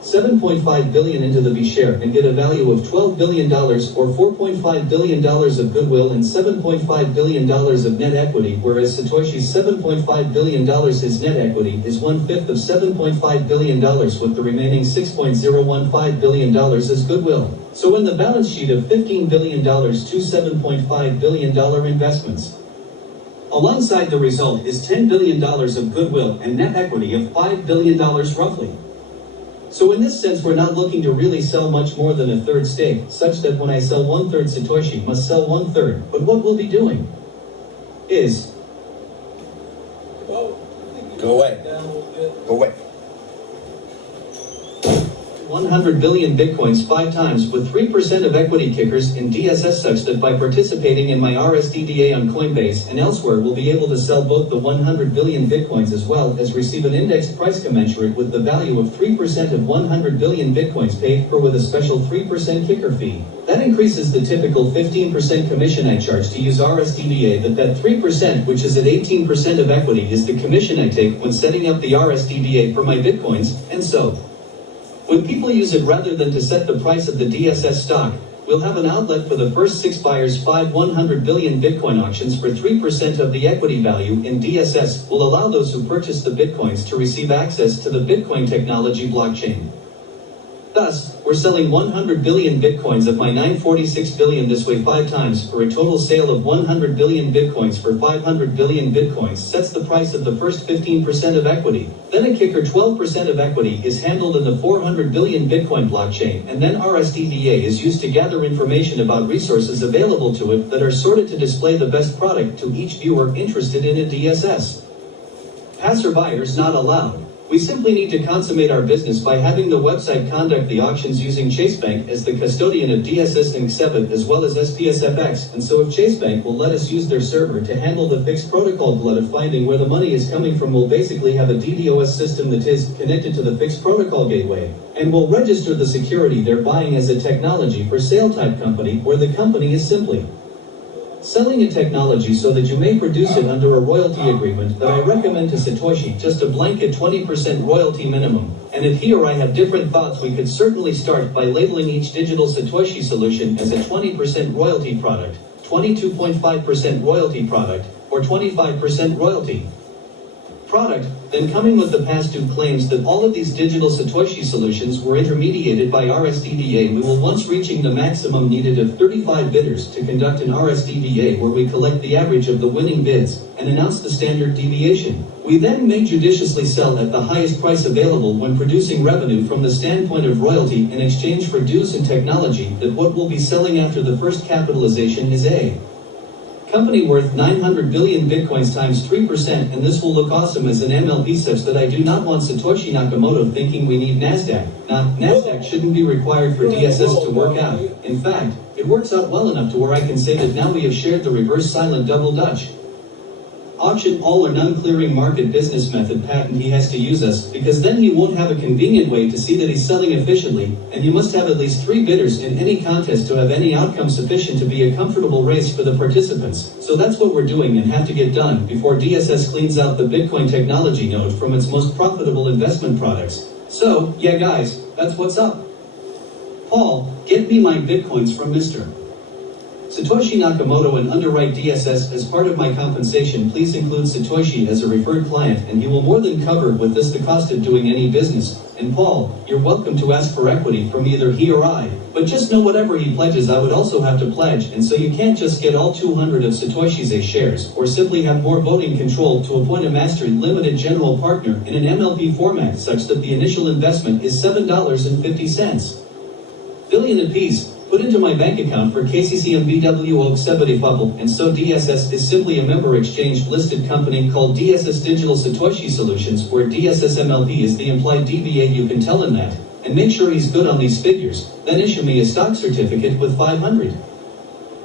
$7.5 billion into the B share and get a value of $12 billion or $4.5 billion of goodwill and $7.5 billion of net equity, whereas Satoshi's $7.5 billion his net equity is 1/5 of $7.5 billion with the remaining $6.015 billion as goodwill. So in the balance sheet of $15 billion to $7.5 billion investments. Alongside the result is $10 billion of goodwill and net equity of $5 billion roughly. So in this sense, we're not looking to really sell much more than a third stake, such that when I sell 1/3 Satoshi must sell 1/3. But what we'll be doing is... Go away. Go away. 100 billion bitcoins 5 times with 3% of equity kickers in DSS such that by participating in my RSDDA on Coinbase and elsewhere we'll be able to sell both the 100 billion bitcoins as well as receive an indexed price commensurate with the value of 3% of 100 billion bitcoins paid for with a special 3% kicker fee. That increases the typical 15% commission I charge to use RSDDA. That 3%, which is at 18% of equity, is the commission I take when setting up the RSDDA for my bitcoins, and so when people use it rather than to set the price of the DSS stock, we'll have an outlet for the first 6 buyers. 100 billion Bitcoin auctions for 3% of the equity value in DSS will allow those who purchase the Bitcoins to receive access to the Bitcoin technology blockchain. Thus, we're selling 100 billion Bitcoins of my 946 billion this way 5 times for a total sale of 100 billion Bitcoins for 500 billion Bitcoins sets the price of the first 15% of equity. Then a kicker 12% of equity is handled in the 400 billion Bitcoin blockchain, and then RSDDA is used to gather information about resources available to it that are sorted to display the best product to each viewer interested in a DSS. Passer buyers not allowed. We simply need to consummate our business by having the website conduct the auctions using Chase Bank as the custodian of DSS and XEBIT as well as SPSFX, and so if Chase Bank will let us use their server to handle the fixed protocol glut of finding where the money is coming from, we'll basically have a DDoS system that is connected to the fixed protocol gateway, and we'll register the security they're buying as a technology for sale type company where the company is simply selling a technology so that you may produce it under a royalty agreement that I recommend to Satoshi, just a blanket 20% royalty minimum. And if he or I have different thoughts, we could certainly start by labeling each digital Satoshi solution as a 20% royalty product, 22.5% royalty product, or 25% royalty product, then coming with the past due claims that all of these digital Satoshi solutions were intermediated by RSDDA. We will once reaching the maximum needed of 35 bidders to conduct an RSDDA where we collect the average of the winning bids and announce the standard deviation. We then may judiciously sell at the highest price available when producing revenue from the standpoint of royalty in exchange for dues and technology. That what we'll be selling after the first capitalization is a company worth 900 billion Bitcoins times 3%, and this will look awesome as an MLP such that I do not want Satoshi Nakamoto thinking we need NASDAQ. Now, NASDAQ shouldn't be required for DSS to work out. In fact, it works out well enough to where I can say that now we have shared the reverse silent double Dutch auction all or none clearing market business method patent. He has to use us because then he won't have a convenient way to see that he's selling efficiently, and you must have at least 3 bidders in any contest to have any outcome sufficient to be a comfortable race for the participants. So that's what we're doing and have to get done before DSS cleans out the Bitcoin technology node from its most profitable investment products. So, yeah guys, that's what's up. Paul, get me my Bitcoins from Mr. Satoshi Nakamoto and underwrite DSS as part of my compensation. Please include Satoshi as a referred client and he will more than cover with this the cost of doing any business. And Paul, you're welcome to ask for equity from either he or I, but just know whatever he pledges I would also have to pledge, and so you can't just get all 200 of Satoshi's A shares or simply have more voting control to appoint a master limited general partner in an MLP format such that the initial investment is $7.50 billion apiece. Put into my bank account for KCCMBWO XEBIT, and so DSS is simply a member exchange listed company called DSS Digital Satoshi Solutions, where DSS MLP is the implied DBA. You can tell him that, and make sure he's good on these figures, then issue me a stock certificate with 500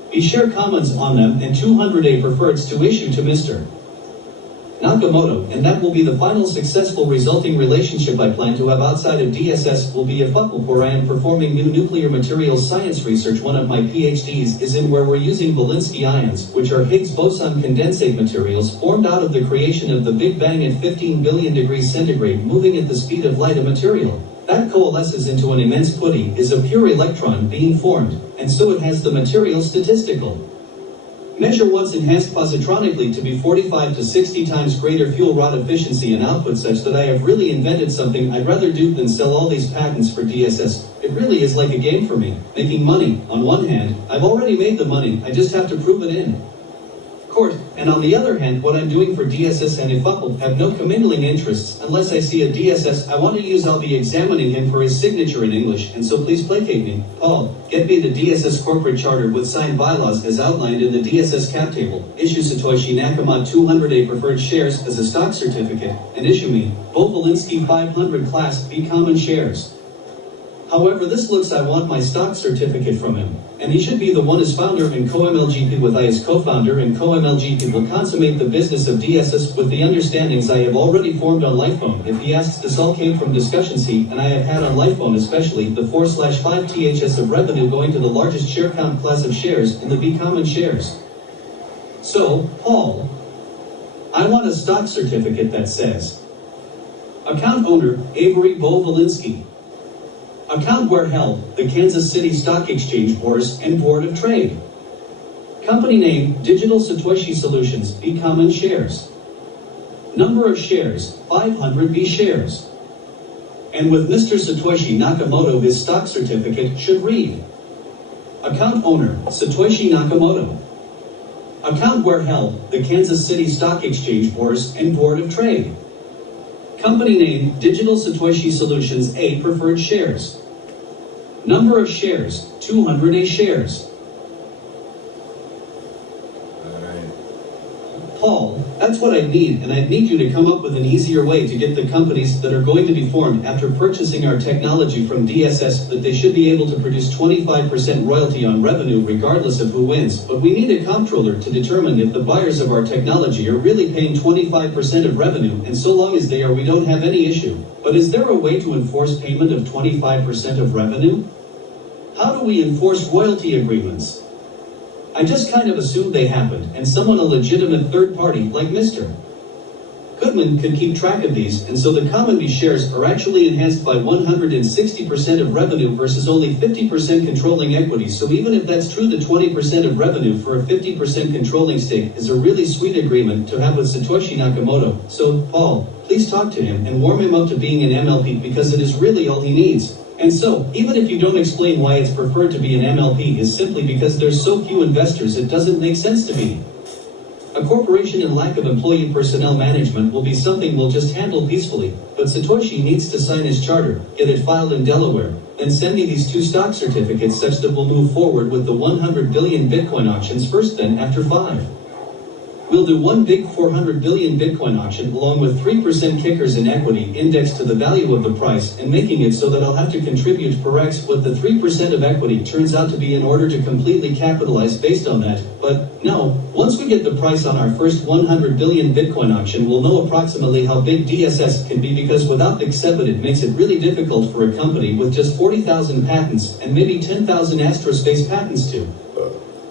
B share comments on them and 200 A preferreds to issue to Mr. Nakamoto, and that will be the final successful resulting relationship I plan to have outside of DSS. Will be EEFUPMLP, where I am performing new nuclear materials science research. One of my PhDs is in where we're using Volinsky ions, which are Higgs boson condensate materials formed out of the creation of the Big Bang at 15 billion degrees centigrade, moving at the speed of light. A material that coalesces into an immense putty is a pure electron being formed, and so it has the material statistical measure once enhanced positronically to be 45 to 60 times greater fuel rod efficiency and output, such that I have really invented something I'd rather do than sell all these patents for DSS. It really is like a game for me, making money. On one hand, I've already made the money, I just have to prove it in court, and on the other hand, what I'm doing for DSS and EEFUPMLP have no commingling interests. Unless I see a DSS I want to use, I'll be examining him for his signature in English, and so please placate me. Paul, get me the DSS corporate charter with signed bylaws as outlined in the DSS cap table. Issue Satoshi Nakamoto 200A preferred shares as a stock certificate, and issue me both Volinsky 500 Class B common shares. However, this looks I want my stock certificate from him, and he should be the one as founder and co-MLGP with I as co-founder, and co-MLGP will consummate the business of DSS with the understandings I have already formed on Lifephone. If he asks, this all came from discussions he and I have had on Lifephone, especially the 4/5 THS of revenue going to the largest share count class of shares in the B common shares. So, Paul, I want a stock certificate that says, account owner, Avery Bo-Valinsky. Account where held, the Kansas City Stock Exchange Bourse and Board of Trade. Company name, Digital Satoshi Solutions, B common shares. Number of shares, 500 B shares. And with Mr. Satoshi Nakamoto, his stock certificate should read, account owner, Satoshi Nakamoto. Account where held, the Kansas City Stock Exchange Bourse and Board of Trade. Company name, Digital Satoshi Solutions, A preferred shares. Number of shares, 200 A shares. Paul, that's what I need, and I'd need you to come up with an easier way to get the companies that are going to be formed after purchasing our technology from DSS that they should be able to produce 25% royalty on revenue regardless of who wins. But we need a comptroller to determine if the buyers of our technology are really paying 25% of revenue, and so long as they are, we don't have any issue. But is there a way to enforce payment of 25% of revenue? How do we enforce royalty agreements? I just kind of assumed they happened, and someone, a legitimate third party like Mr. Goodman, could keep track of these, and so the common B shares are actually enhanced by 160% of revenue versus only 50% controlling equity. So even if that's true, the 20% of revenue for a 50% controlling stake is a really sweet agreement to have with Satoshi Nakamoto. So, Paul, please talk to him and warm him up to being an MLP, because it is really all he needs. And so, even if you don't explain why it's preferred to be an MLP, is simply because there's so few investors it doesn't make sense to be. A corporation in lack of employee personnel management will be something we'll just handle peacefully, but Satoshi needs to sign his charter, get it filed in Delaware, then send me these 2 stock certificates such that we'll move forward with the 100 billion Bitcoin auctions first, then after 5. We'll do one big 400 billion Bitcoin auction along with 3% kickers in equity indexed to the value of the price, and making it so that I'll have to contribute per X what the 3% of equity turns out to be in order to completely capitalize based on that. But no, once we get the price on our first 100 billion Bitcoin auction, we'll know approximately how big DSS can be, because without the XEBIT it makes it really difficult for a company with just 40,000 patents and maybe 10,000 astrospace patents to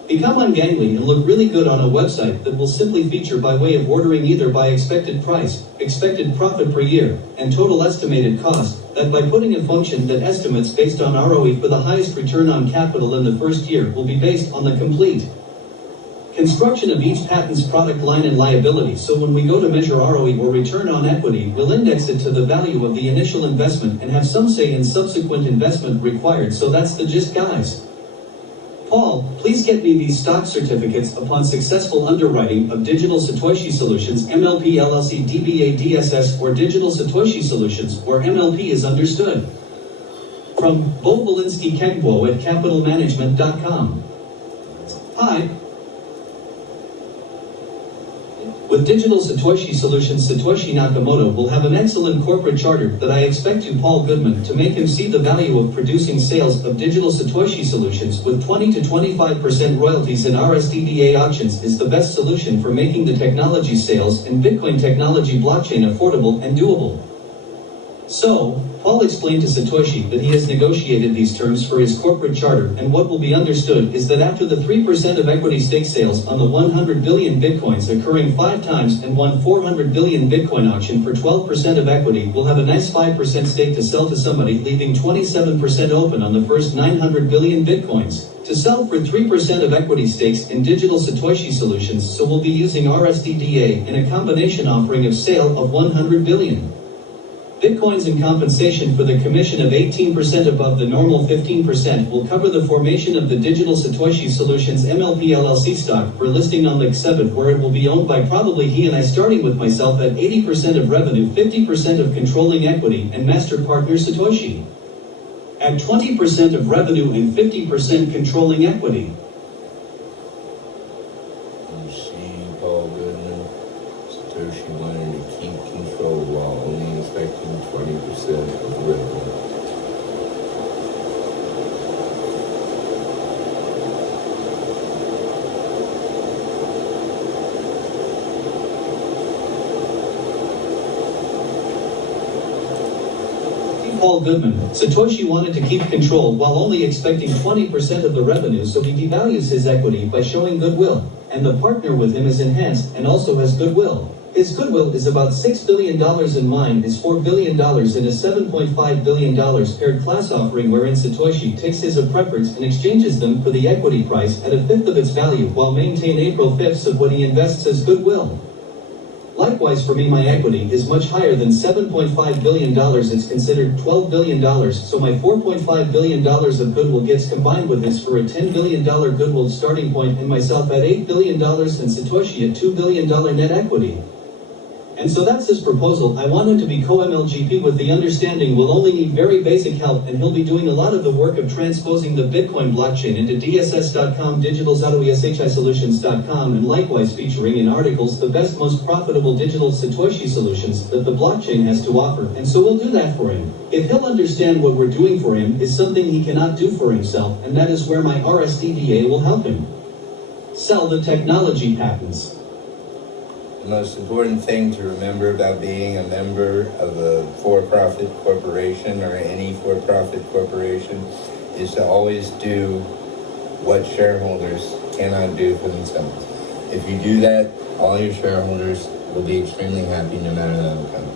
become ungangly and look really good on a website that will simply feature by way of ordering either by expected price, expected profit per year, and total estimated cost, that by putting a function that estimates based on ROE for the highest return on capital in the first year will be based on the complete construction of each patent's product line and liability. So when we go to measure ROE or return on equity, we'll index it to the value of the initial investment and have some say in subsequent investment required. So that's the gist, guys. Paul, please get me these stock certificates upon successful underwriting of Digital Satoshi Solutions, MLP LLC DBA DSS, or Digital Satoshi Solutions, or MLP is understood. From Bo-Valinsky Kegbo at capitalmanagement.com. Hi. With Digital Satoshi Solutions, Satoshi Nakamoto will have an excellent corporate charter that I expect to Paul Goodman to make him see the value of producing sales of Digital Satoshi Solutions with 20 to 25% royalties in RSDDA auctions is the best solution for making the technology sales and Bitcoin technology blockchain affordable and doable. So, Paul explained to Satoshi that he has negotiated these terms for his corporate charter, and what will be understood is that after the 3% of equity stake sales on the 100 billion Bitcoins occurring 5 times and one 400 billion Bitcoin auction for 12% of equity, we'll have a nice 5% stake to sell to somebody, leaving 27% open on the first 900 billion Bitcoins to sell for 3% of equity stakes in Digital Satoshi Solutions. So we'll be using RSDDA in a combination offering of sale of 100 billion Bitcoins in compensation for the commission of 18% above the normal 15% will cover the formation of the Digital Satoshi Solutions MLP LLC stock for listing on the XEBIT, where it will be owned by probably he and I, starting with myself at 80% of revenue, 50% of controlling equity, and master partner Satoshi at 20% of revenue and 50% controlling equity. Paul Goodman, Satoshi wanted to keep control while only expecting 20% of revenue. Paul Goodman, Satoshi wanted to keep control while only expecting 20% of the revenue, so he devalues his equity by showing goodwill. And the partner with him is enhanced and also has goodwill. His goodwill is about $6 billion and mine is $4 billion in a $7.5 billion paired class offering wherein Satoshi takes his preference and exchanges them for the equity price at a fifth of its value while maintain April 5th of what he invests as goodwill. Likewise for me, my equity is much higher than $7.5 billion, it's considered $12 billion, so my $4.5 billion of goodwill gets combined with this for a $10 billion goodwill starting point and myself at $8 billion and Satoshi at $2 billion net equity. And so that's his proposal. I want him to be co-MLGP with the understanding we'll only need very basic help and he'll be doing a lot of the work of transposing the Bitcoin blockchain into DSS.com, digitalsautoeshisolutions.com, and likewise featuring in articles the best, most profitable digital Satoshi solutions that the blockchain has to offer. And so we'll do that for him. If he'll understand what we're doing for him is something he cannot do for himself, and that is where my RSDDA will help him. Sell the technology patents. The most important thing to remember about being a member of a for-profit corporation or any for-profit corporation is to always do what shareholders cannot do for themselves. If you do that, all your shareholders will be extremely happy no matter the outcome.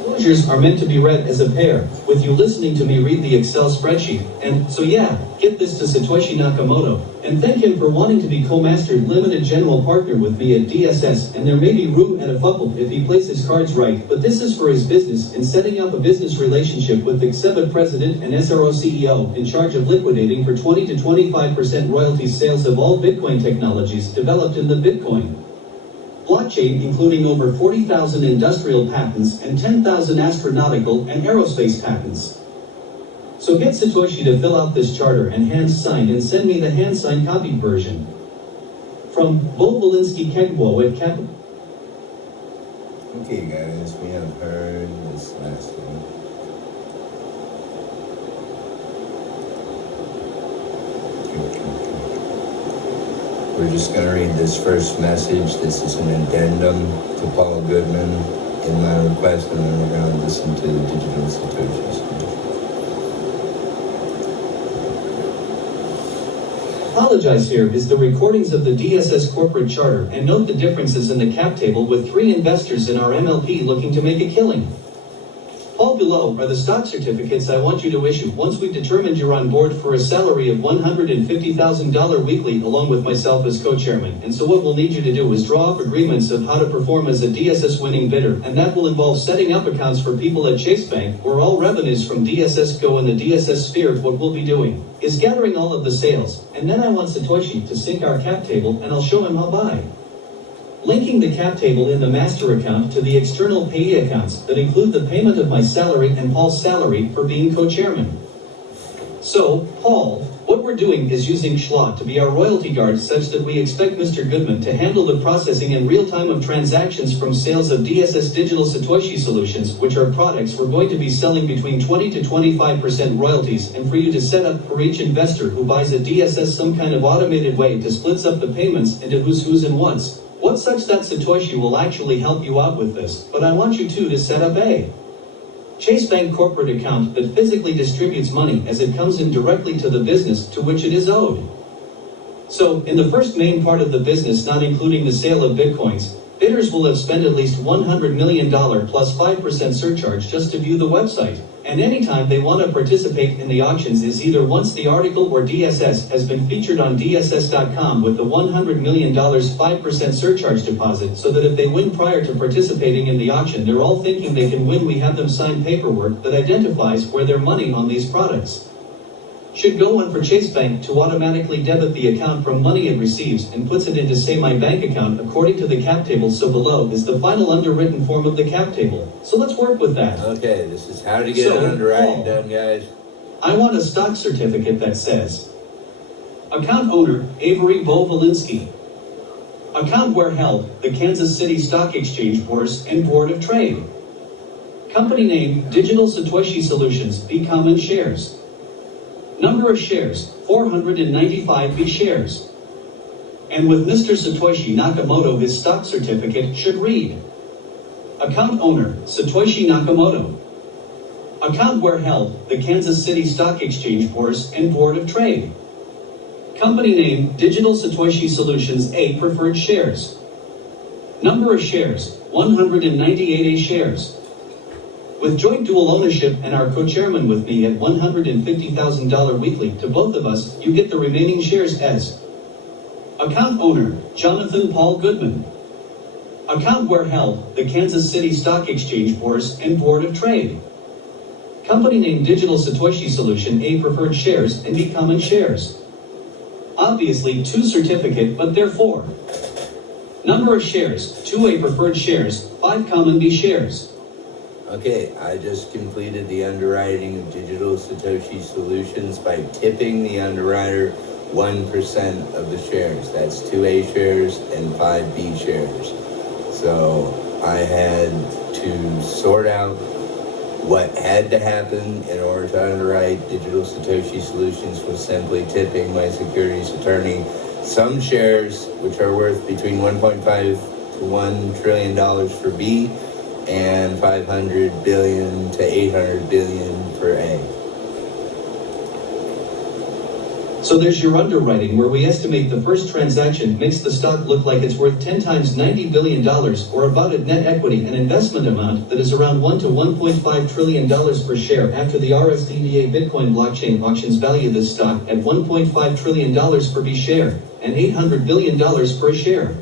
Disclosures are meant to be read as a pair, with you listening to me read the Excel spreadsheet. And so yeah, get this to Satoshi Nakamoto, and thank him for wanting to be co-mastered limited general partner with me at DSS, and there may be room at EEFUPMLP if he plays his cards right, but this is for his business and setting up a business relationship with the EEFUPMLP president and SRO CEO in charge of liquidating for 20 to 25% royalties sales of all Bitcoin technologies developed in the Bitcoin blockchain, including over 40,000 industrial patents and 10,000 astronautical and aerospace patents. So get Satoshi to fill out this charter and hand-signed and send me the hand-signed copied version. From Bo Volinsky Kegbo at Cap. Okay, guys, we have heard this last one. We're just going to read this first message. This is an addendum to Paul Goodman in my request, and then we're going to listen to the digital Satoshis. Apologize here is the recordings of the DSS corporate charter, and note the differences in the cap table with 3 investors in our MLP looking to make a killing. All below are the stock certificates I want you to issue once we've determined you're on board for a salary of $150,000 weekly along with myself as co-chairman. And so what we'll need you to do is draw up agreements of how to perform as a DSS winning bidder, and that will involve setting up accounts for people at Chase Bank where all revenues from DSS go in the DSS sphere. What we'll be doing is gathering all of the sales, and then I want Satoshi to sync our cap table and I'll show him how by linking the cap table in the master account to the external payee accounts that include the payment of my salary and Paul's salary for being co-chairman. So, Paul, what we're doing is using Schla to be our royalty guard such that we expect Mr. Goodman to handle the processing in real time of transactions from sales of DSS digital Satoshi solutions, which are products we're going to be selling between 20 to 25% royalties, and for you to set up for each investor who buys a DSS some kind of automated way to splits up the payments into who's and what's. What such that Satoshi will actually help you out with this, but I want you too to set up a Chase Bank corporate account that physically distributes money as it comes in directly to the business to which it is owed. So, in the first main part of the business, not including the sale of Bitcoins, bidders will have spent at least $100 million plus 5% surcharge just to view the website. And anytime they want to participate in the auctions is either once the article or DSS has been featured on DSS.com with the $100 million 5% surcharge deposit, so that if they win prior to participating in the auction, they're all thinking they can win. We have them sign paperwork that identifies where their money on these products should go, and for Chase Bank to automatically debit the account from money it receives and puts it into, say, my bank account according to the cap table. So below is the final underwritten form of the cap table. So let's work with that. Okay, this is how to get an underwriting done, guys. I want a stock certificate that says account owner Avery Bo Volinsky. Account where held the Kansas City Stock Exchange Bourse and Board of Trade. Company name Digital Satoshi Solutions B common shares. Number of shares, 495 B shares. And with Mr. Satoshi Nakamoto, his stock certificate should read, account owner, Satoshi Nakamoto. Account where held, the Kansas City Stock Exchange and Board of Trade. Company name, Digital Satoshi Solutions A preferred shares. Number of shares, 198 A shares. With joint dual ownership and our co-chairman with me at $150,000 weekly to both of us, you get the remaining shares as account owner, Jonathan Paul Goodman. Account where held, the Kansas City Stock Exchange and Board of Trade. Company name Digital Satoshi Solution A preferred shares and B common shares. Obviously 2 certificate, but therefore. Number of shares, 2A preferred shares, 5 common B shares. Okay, I just completed the underwriting of Digital Satoshi Solutions by tipping the underwriter 1% of the shares. That's 2A shares and 5B shares. So I had to sort out what had to happen in order to underwrite Digital Satoshi Solutions was simply tipping my securities attorney some shares, which are worth between $1.5 to $1 trillion for B and 500 billion to 800 billion for A. So there's your underwriting, where we estimate the first transaction makes the stock look like it's worth 10 times $90 billion, or about a net equity and investment amount that is around $1 to $1.5 trillion per share after the RSDDA Bitcoin blockchain auctions value this stock at $1.5 trillion per B share and $800 billion per share.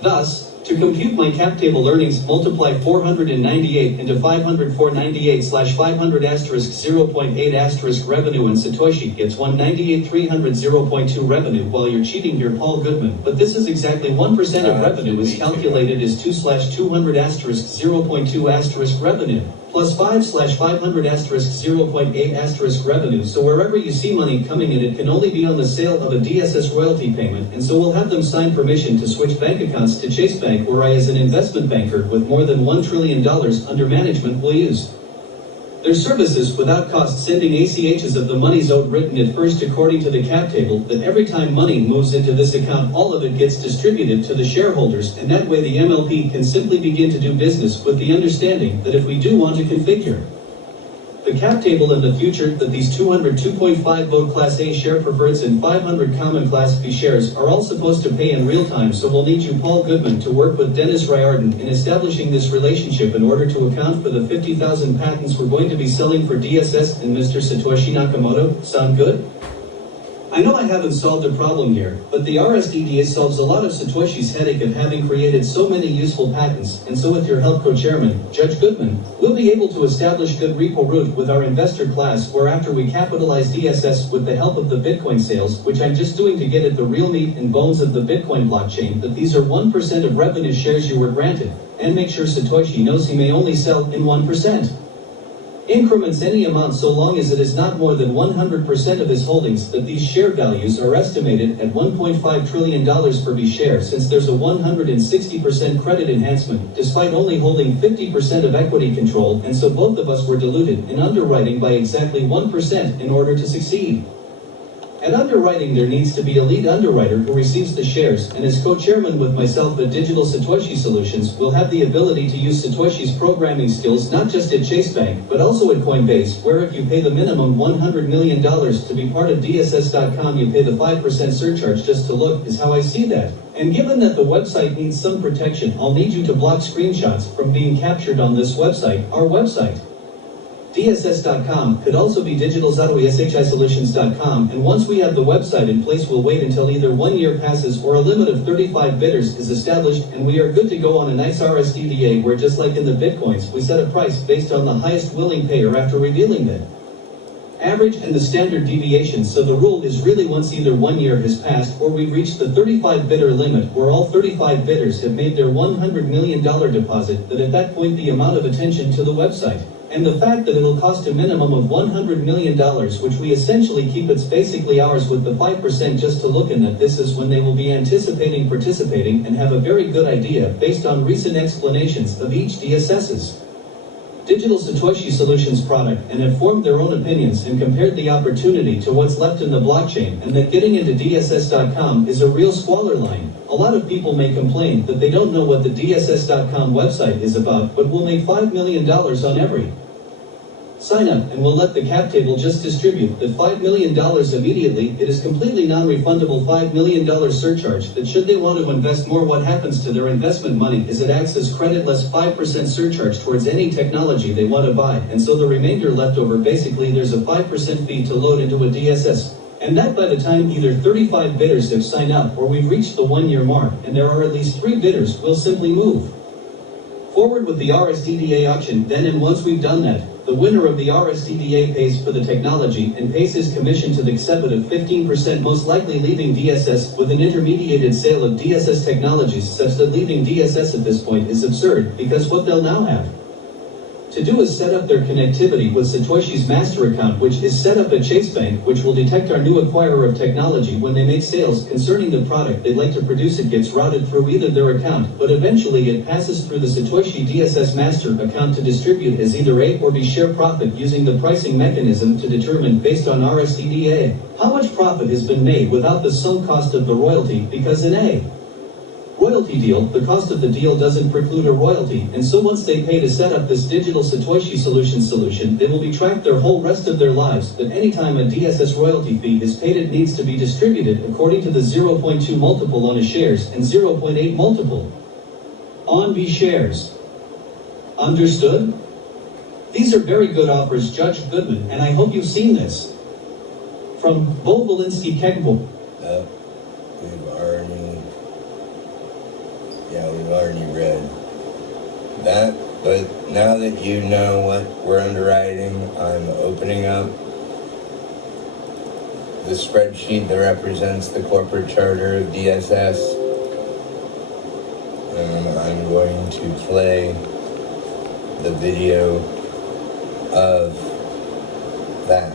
Thus, to compute my cap table earnings, multiply 498 into 504.98 / 500 asterisk 0.8 asterisk revenue, and Satoshi gets 198,300 0.2 revenue. While you're cheating here, Paul Goodman, but this is exactly 1% of revenue is calculated as 2 / 200 asterisk 0.2 asterisk revenue plus 5 / 500 asterisk 0.8 asterisk revenue. So wherever you see money coming in, it can only be on the sale of a DSS royalty payment, and so we'll have them sign permission to switch bank accounts to Chase Bank, where I, as an investment banker with more than $1 trillion under management, will use their services without cost, sending ACHs of the monies owed, written at first according to the cap table, that every time money moves into this account, all of it gets distributed to the shareholders, and that way the MLP can simply begin to do business, with the understanding that if we do want to configure the cap table in the future, that these 202.5 vote Class A share preferreds and 500 common Class B shares are all supposed to pay in real time. So we'll need you, Paul Goodman, to work with Dennis Riordan in establishing this relationship in order to account for the 50,000 patents we're going to be selling for DSS and Mr. Satoshi Nakamoto. Sound good? I know I haven't solved a problem here, but the RSDDA solves a lot of Satoshi's headache of having created so many useful patents, and so with your help, co-chairman, Judge Goodman, we'll be able to establish good repo route with our investor class, where after we capitalize DSS with the help of the Bitcoin sales, which I'm just doing to get at the real meat and bones of the Bitcoin blockchain, that these are 1% of revenue shares you were granted, and make sure Satoshi knows he may only sell in 1%. Increments any amount so long as it is not more than 100% of his holdings, that these share values are estimated at $1.5 trillion per B share, since there's a 160% credit enhancement, despite only holding 50% of equity control, and so both of us were diluted in underwriting by exactly 1% in order to succeed. At underwriting, there needs to be a lead underwriter who receives the shares, and as co-chairman with myself at Digital Satoshi Solutions, will have the ability to use Satoshi's programming skills not just at Chase Bank, but also at Coinbase, where if you pay the minimum $100 million to be part of DSS.com, you pay the 5% surcharge just to look, is how I see that. And given that the website needs some protection, I'll need you to block screenshots from being captured on this website, our website. DSS.com could also be digitalsatoshi-solutions.com, and once we have the website in place, we'll wait until either 1 year passes or a limit of 35 bidders is established, and we are good to go on a nice RSDDA where, just like in the Bitcoins, we set a price based on the highest willing payer after revealing the average and the standard deviation. So the rule is really, once either 1 year has passed or we've reached the 35 bidder limit, where all 35 bidders have made their $100 million deposit, that at that point the amount of attention to the website and the fact that it'll cost a minimum of $100 million, which we essentially keep, it's basically ours with the 5% just to look in, that this is when they will be anticipating participating and have a very good idea based on recent explanations of each DSS's Digital Satoshi Solutions product, and have formed their own opinions and compared the opportunity to what's left in the blockchain, and that getting into DSS.com is a real squalor line. A lot of people may complain that they don't know what the DSS.com website is about, but we'll make $5 million on every Sign up and we'll let the cap table just distribute the $5 million immediately. It is completely non-refundable $5 million surcharge that should they want to invest more, what happens to their investment money is it acts as credit less 5% surcharge towards any technology they want to buy, and so the remainder left over, basically there's a 5% fee to load into a DSS. And that by the time either 35 bidders have signed up or we've reached the 1-year mark and there are at least 3 bidders, we'll simply move forward with the RSDDA auction then, and once we've done that, the winner of the RSDDA pays for the technology and pays his commission to the exhibit of 15%, most likely leaving DSS with an intermediated sale of DSS technologies, such that leaving DSS at this point is absurd, because what they'll now have to do is set up their connectivity with Satoshi's master account, which is set up at Chase Bank, which will detect our new acquirer of technology when they make sales concerning the product they'd like to produce. It gets routed through either their account, but eventually it passes through the Satoshi DSS master account to distribute as either A or B share profit, using the pricing mechanism to determine, based on RSDDA, how much profit has been made without the sunk cost of the royalty, because in A royalty deal, the cost of the deal doesn't preclude a royalty, and so once they pay to set up this digital Satoshi solution, they will be tracked their whole rest of their lives, that anytime a DSS royalty fee is paid it needs to be distributed according to the 0.2 multiple on A shares and 0.8 multiple on B shares. Understood? These are very good offers, Judge Goodman, and I hope you've seen this. From Bo Volinsky Kegbo. We've already read that, but now that you know what we're underwriting, I'm opening up the spreadsheet that represents the corporate charter of DSS, and I'm going to play the video of that.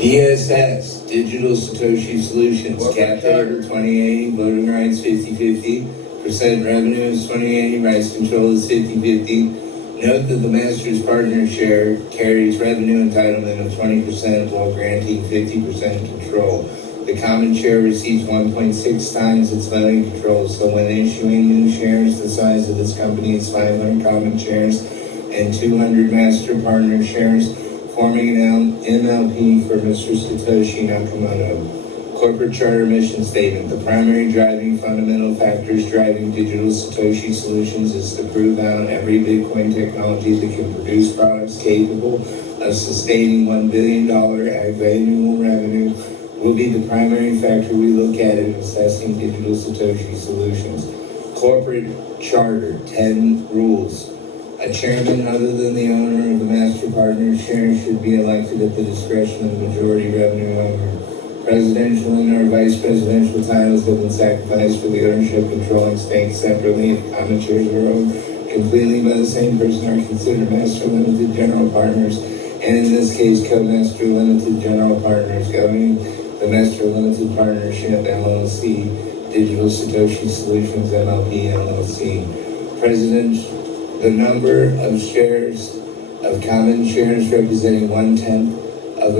DSS, Digital Satoshi Solutions, cap table 2080, voting rights 50-50, percent revenue is 2080, rights control is 50-50. Note that the master's partner share carries revenue entitlement of 20% while granting 50% control. The common share receives 1.6 times its voting control, so when issuing new shares, the size of this company is 500 common shares and 200 master partner shares, forming an MLP for Mr. Satoshi Nakamoto. Corporate charter mission statement. The primary driving fundamental factors driving digital Satoshi solutions is to prove out every Bitcoin technology that can produce products capable of sustaining $1 billion annual revenue will be the primary factor we look at in assessing digital Satoshi solutions. Corporate charter, 10 rules. A chairman other than the owner of the master partner's shares should be elected at the discretion of the majority revenue owner. Presidential and/or vice presidential titles have been sacrificed for the ownership, controlling stakes separately. If common shares are owned completely by the same person, are considered master limited general partners, and in this case, co-master limited general partners governing the master limited partnership LLC, Digital Satoshi Solutions MLP LLC. The number of shares of common shares representing 0.1% of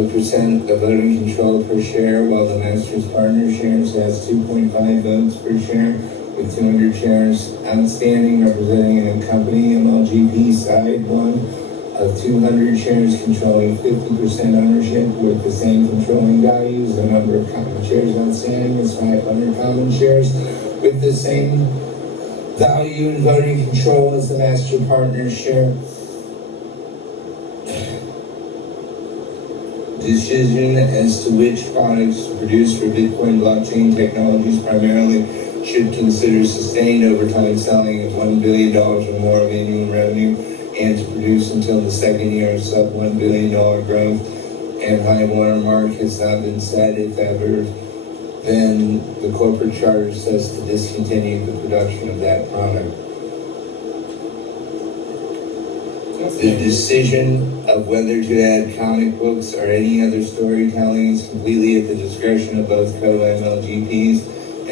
the voting control per share, while the master's partner shares has 2.5 votes per share, with 200 shares outstanding, representing a company MLGP side 1 of 200 shares controlling 50% ownership with the same controlling values. The number of common shares outstanding is 500 common shares with the same value and voting control as the master partner's share. Decision as to which products to produce for Bitcoin blockchain technologies primarily should consider sustained over time selling of $1 billion or more of annual revenue, and to produce until the second year of sub $1 billion growth and high watermark has not been set, if ever. Then the corporate charter says to discontinue the production of that product. The decision of whether to add comic books or any other storytelling is completely at the discretion of both co-MLGPs,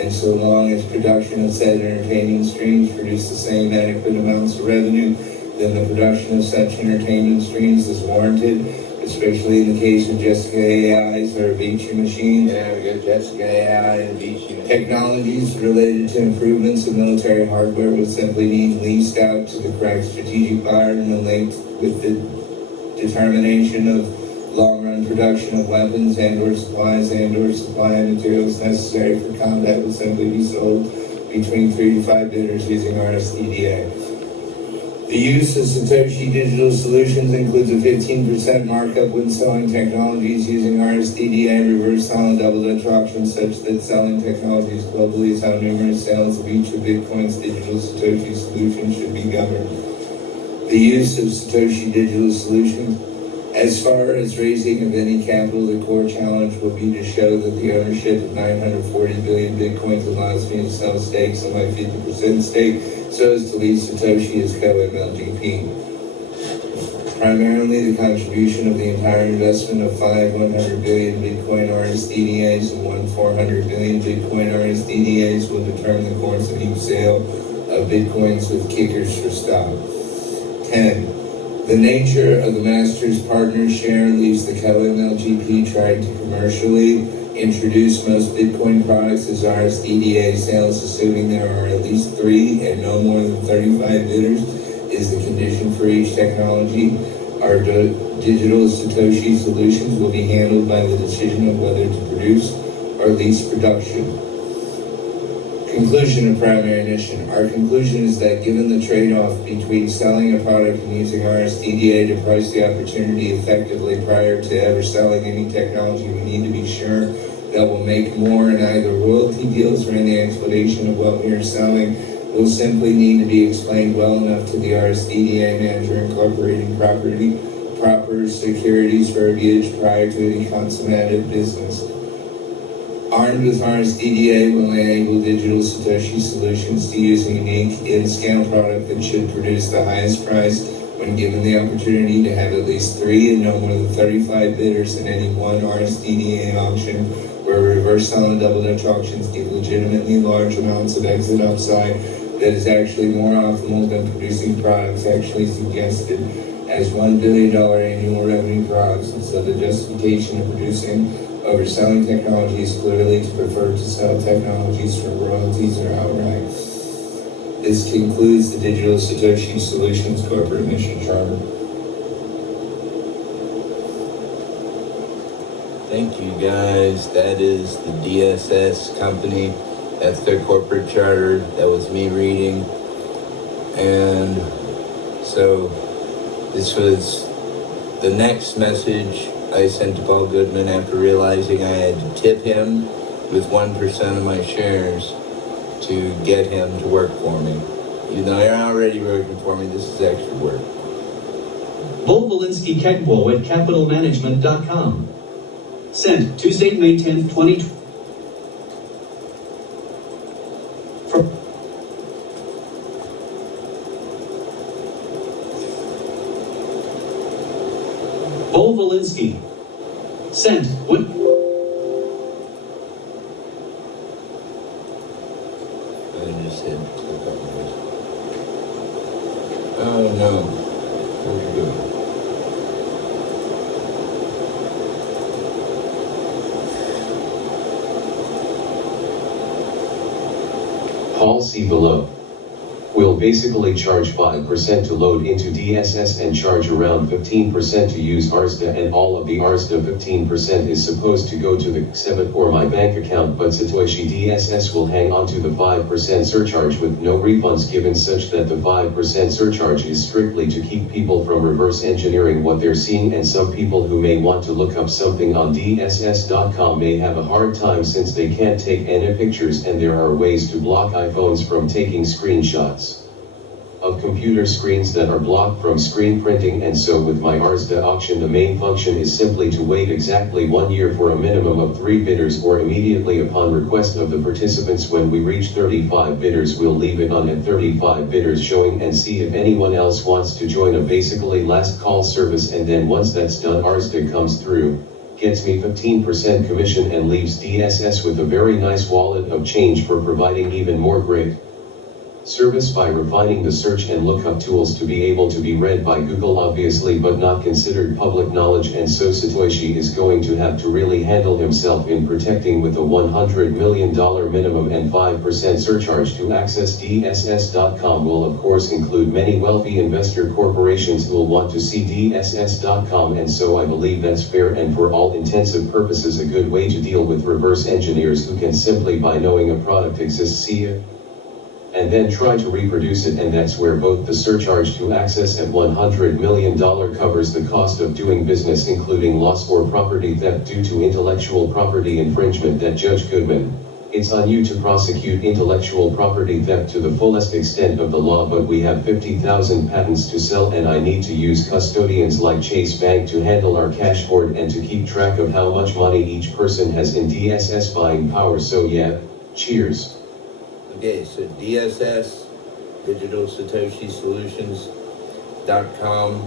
and so long as production of said entertainment streams produce the same adequate amounts of revenue, then the production of such entertainment streams is warranted, especially in the case of Jessica AIs or Avicii machines. Yeah, we got Jessica AI and Avicii. Technologies related to improvements of military hardware will simply need leased out to the correct strategic buyer and linked with the determination of long-run production of weapons and/or supplies and/or supply of materials necessary for combat will simply be sold between 3 to 5 bidders using RSDDA. The use of Satoshi Digital Solutions includes a 15% markup when selling technologies using RSDDA reverse solid double Dutch auctions, such that selling technologies globally is how numerous sales of each of Bitcoin's digital Satoshi solutions should be governed. The use of Satoshi Digital Solutions. As far as raising of any capital, the core challenge will be to show that the ownership of 940 billion Bitcoins allows me to sell stakes on my 50% stake so as to leave Satoshi as co-MLGP. Primarily, the contribution of the entire investment of 100 billion Bitcoin RSDDAs and 400 billion Bitcoin RSDDAs will determine the course of each sale of Bitcoins with kickers for stock. 10. The nature of the master's partner share leaves the co-MLGP trying to commercially introduce most Bitcoin products as RSDDA sales, assuming there are at least 3 and no more than 35 bidders, is the condition for each technology. Our digital Satoshi solutions will be handled by the decision of whether to produce or lease production. Conclusion of primary mission. Our conclusion is that given the trade-off between selling a product and using RSDDA to price the opportunity effectively prior to ever selling any technology, we need to be sure that we'll make more in either royalty deals or in the explanation of what we are selling will simply need to be explained well enough to the RSDDA manager incorporating proper securities verbiage prior to any consummated business. Armed with RSDDA will enable digital Satoshi solutions to use a unique in-scale product that should produce the highest price when given the opportunity to have at least 3 and no more than 35 bidders in any one RSDDA auction, where reverse solid double Dutch auctions give legitimately large amounts of exit upside that is actually more optimal than producing products actually suggested as $1 billion annual revenue products. And so the justification of producing over selling technologies clearly to prefer to sell technologies for royalties or outright. This concludes the Digital Satoshi Solutions Corporate Mission Charter. Thank you guys. That is the DSS company. That's their corporate charter. That was me reading. And so this was the next message I sent to Paul Goodman after realizing I had to tip him with 1% of my shares to get him to work for me. Even though you're already working for me, this is extra work. Volvolinsky Kekwo at capitalmanagement.com. Sent Tuesday, May 10th, 2020. Volvolinsky. Sent. What? I just hit click on this. Oh no. Where'd you go? Paul, see below. Will basically charge 5% to load into DSS and charge around 15% to use RSDA, and all of the RSDA 15% is supposed to go to the XEBIT or my bank account, but Satoshi DSS will hang on to the 5% surcharge with no refunds given, such that the 5% surcharge is strictly to keep people from reverse engineering what they're seeing, and some people who may want to look up something on DSS.com may have a hard time since they can't take any pictures, and there are ways to block iPhones from taking screenshots of computer screens that are blocked from screen printing. And so with my RSDA auction, the main function is simply to wait exactly 1 year for a minimum of 3 bidders, or immediately upon request of the participants. When we reach 35 bidders, we'll leave it on at 35 bidders showing and see if anyone else wants to join a basically last call service, and then once that's done, RSDA comes through, gets me 15% commission, and leaves DSS with a very nice wallet of change for providing even more great service by refining the search and lookup tools to be able to be read by Google obviously but not considered public knowledge, and so Satoshi is going to have to really handle himself in protecting with a $100 million minimum and 5% surcharge to access DSS.com will of course include many wealthy investor corporations who will want to see DSS.com, and so I believe that's fair and for all intensive purposes a good way to deal with reverse engineers who can simply by knowing a product exists see it and then try to reproduce it, and that's where both the surcharge to access at $100 million covers the cost of doing business including loss or property theft due to intellectual property infringement. That Judge Goodman, it's on you to prosecute intellectual property theft to the fullest extent of the law, but we have 50,000 patents to sell and I need to use custodians like Chase Bank to handle our cash hoard and to keep track of how much money each person has in DSS buying power. So yeah, cheers. Okay, so DSS, Digital Satoshi Solutions.com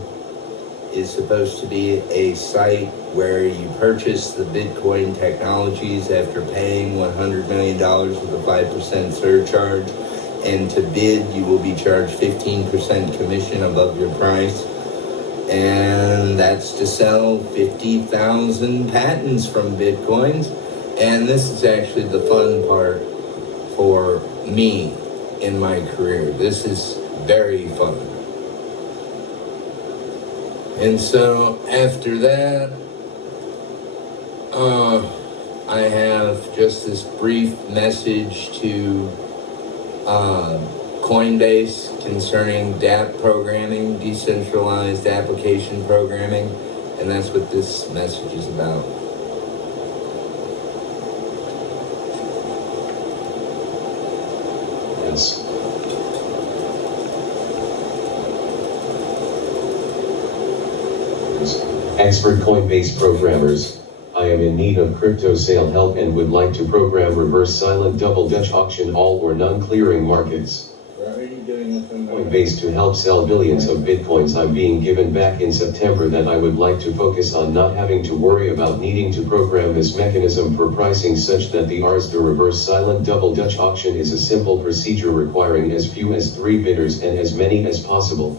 is supposed to be a site where you purchase the Bitcoin technologies after paying $100 million with a 5% surcharge. And to bid, you will be charged 15% commission above your price. And that's to sell 50,000 patents from Bitcoins. And this is actually the fun part for me in my career. This is very fun. And so after that, I have just this brief message to Coinbase concerning DApp programming, decentralized application programming, and that's what this message is about. Yes. Expert Coinbase programmers, I am in need of crypto sale help and would like to program reverse silent double Dutch auction all or none clearing markets. Coinbase to help sell billions of bitcoins I'm being given back in September that I would like to focus on not having to worry about needing to program this mechanism for pricing such that the RSDDA reverse silent double Dutch auction is a simple procedure requiring as few as 3 bidders and as many as possible.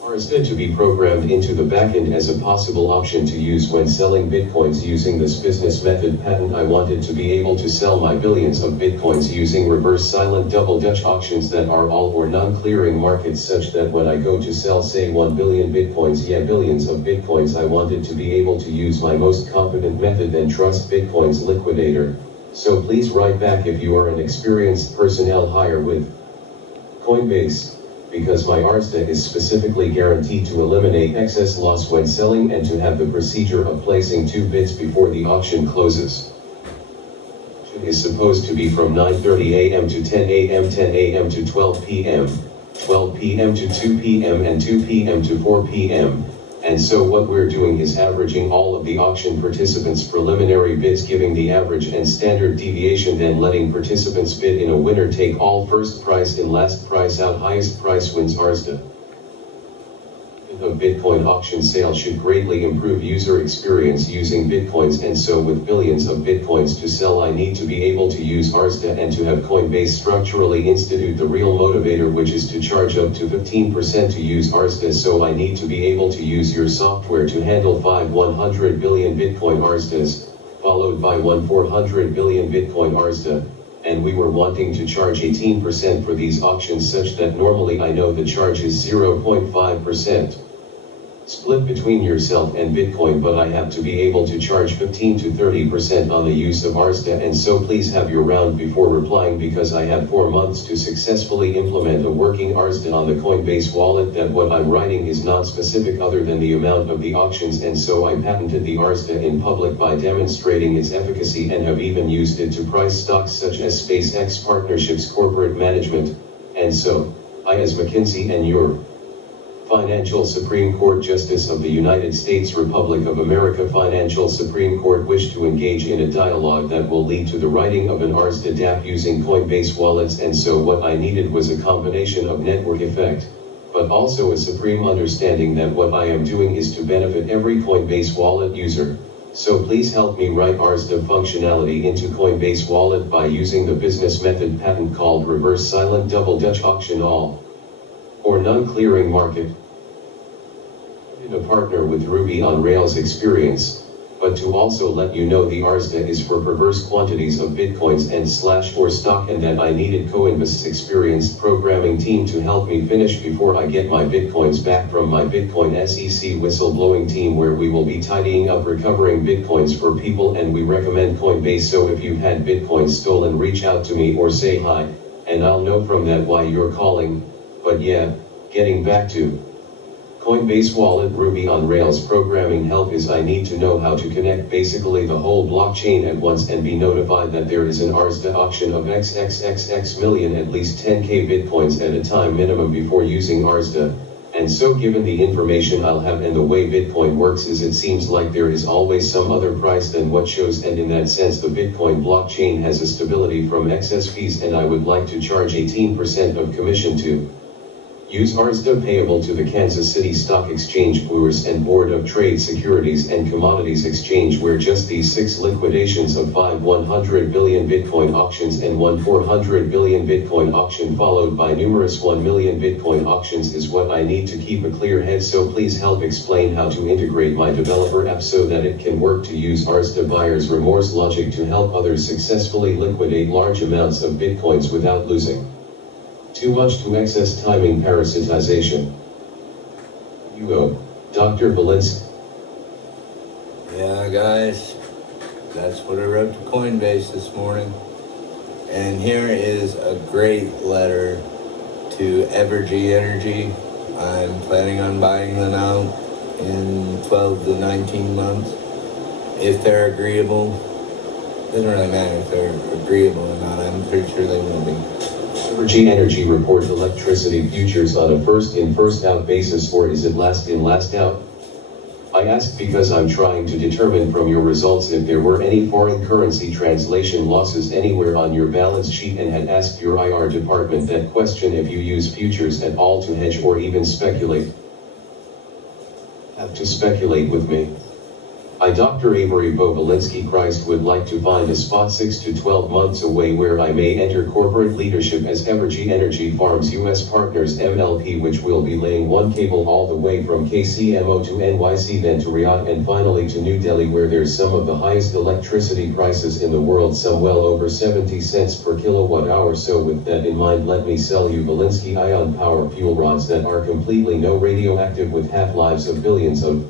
RSDDA to be programmed into the backend as a possible option to use when selling bitcoins using this business method patent. I wanted to be able to sell my billions of bitcoins using reverse silent double Dutch auctions that are all or none clearing markets such that when I go to sell say 1 billion bitcoins, yeah billions of bitcoins, I wanted to be able to use my most competent method and trust Bitcoin's liquidator. So please write back if you are an experienced personnel hire with Coinbase, because my RSDDA is specifically guaranteed to eliminate excess loss when selling and to have the procedure of placing 2 bids before the auction closes. It is supposed to be from 9:30 a.m. to 10 a.m., 10 a.m. to 12 p.m., 12 p.m. to 2 p.m. and 2 p.m. to 4 p.m. And so what we're doing is averaging all of the auction participants' preliminary bids, giving the average and standard deviation, then letting participants bid in a winner-take-all, first price in, last price out, highest price wins. RSDDA of Bitcoin auction sale should greatly improve user experience using Bitcoins, and so with billions of Bitcoins to sell I need to be able to use RSDDA and to have Coinbase structurally institute the real motivator, which is to charge up to 15% to use RSDDA. So I need to be able to use your software to handle 100 billion Bitcoin RSDDAs, followed by 400 billion Bitcoin RSDDA. And we were wanting to charge 18% for these auctions such that normally I know the charge is 0.5%. Split between yourself and Bitcoin, but I have to be able to charge 15 to 30% on the use of RSDDA, and so please have your round before replying, because I have 4 months to successfully implement a working RSDDA on the Coinbase wallet. That what I'm writing is not specific other than the amount of the auctions, and so I patented the RSDDA in public by demonstrating its efficacy and have even used it to price stocks such as SpaceX partnerships, corporate management, and so I, as McKinsey and your Financial Supreme Court Justice of the United States Republic of America Financial Supreme Court, wish to engage in a dialogue that will lead to the writing of an RSDDA DApp using Coinbase wallets. And so what I needed was a combination of network effect, but also a supreme understanding that what I am doing is to benefit every Coinbase wallet user. So please help me write RSDA functionality into Coinbase wallet by using the business method patent called reverse silent double Dutch auction all or non-clearing market. In a partner with Ruby on Rails experience, but to also let you know the RSDA is for perverse quantities of bitcoins and /or stock, and that I needed Coinbase's experienced programming team to help me finish before I get my bitcoins back from my Bitcoin SEC whistleblowing team, where we will be tidying up recovering bitcoins for people, and we recommend Coinbase. So if you've had bitcoins stolen, reach out to me or say hi, and I'll know from that why you're calling. But yeah, getting back to Coinbase wallet Ruby on Rails programming help is I need to know how to connect basically the whole blockchain at once and be notified that there is an RSDA auction of XXXX million, at least 10k bitcoins at a time minimum before using RSDA. And so given the information I'll have and the way Bitcoin works is it seems like there is always some other price than what shows, and in that sense the Bitcoin blockchain has a stability from excess fees, and I would like to charge 18% of commission to use RSDA payable to the Kansas City Stock Exchange Brewers and Board of Trade Securities and Commodities Exchange, where just these 6 liquidations of 5 100 billion Bitcoin auctions and 1 400 billion Bitcoin auction followed by numerous 1 million Bitcoin auctions is what I need to keep a clear head. So please help explain how to integrate my developer app so that it can work to use RSDA buyer's remorse logic to help others successfully liquidate large amounts of Bitcoins without losing too much to excess timing parasitization. You go, Dr. Belinsky. Yeah, guys, that's what I wrote to Coinbase this morning. And here is a great letter to Evergy Energy. I'm planning on buying them out in 12 to 19 months. If they're agreeable, it doesn't really matter if they're agreeable or not. I'm pretty sure they will be. Evergy Energy report electricity futures on a first in first out basis, or is it last in last out? I asked because I'm trying to determine from your results if there were any foreign currency translation losses anywhere on your balance sheet, and had asked your IR department that question if you use futures at all to hedge or even speculate. Have to speculate with me. I, Dr. Avery Bobolinsky Christ, would like to find a spot 6 to 12 months away where I may enter corporate leadership as Evergy Energy Farms US Partners MLP, which will be laying one cable all the way from KCMO to NYC, then to Riyadh, and finally to New Delhi, where there's some of the highest electricity prices in the world, some well over 70 cents per kilowatt hour. So with that in mind, let me sell you Bolinsky ion power fuel rods that are completely no radioactive with half-lives of billions of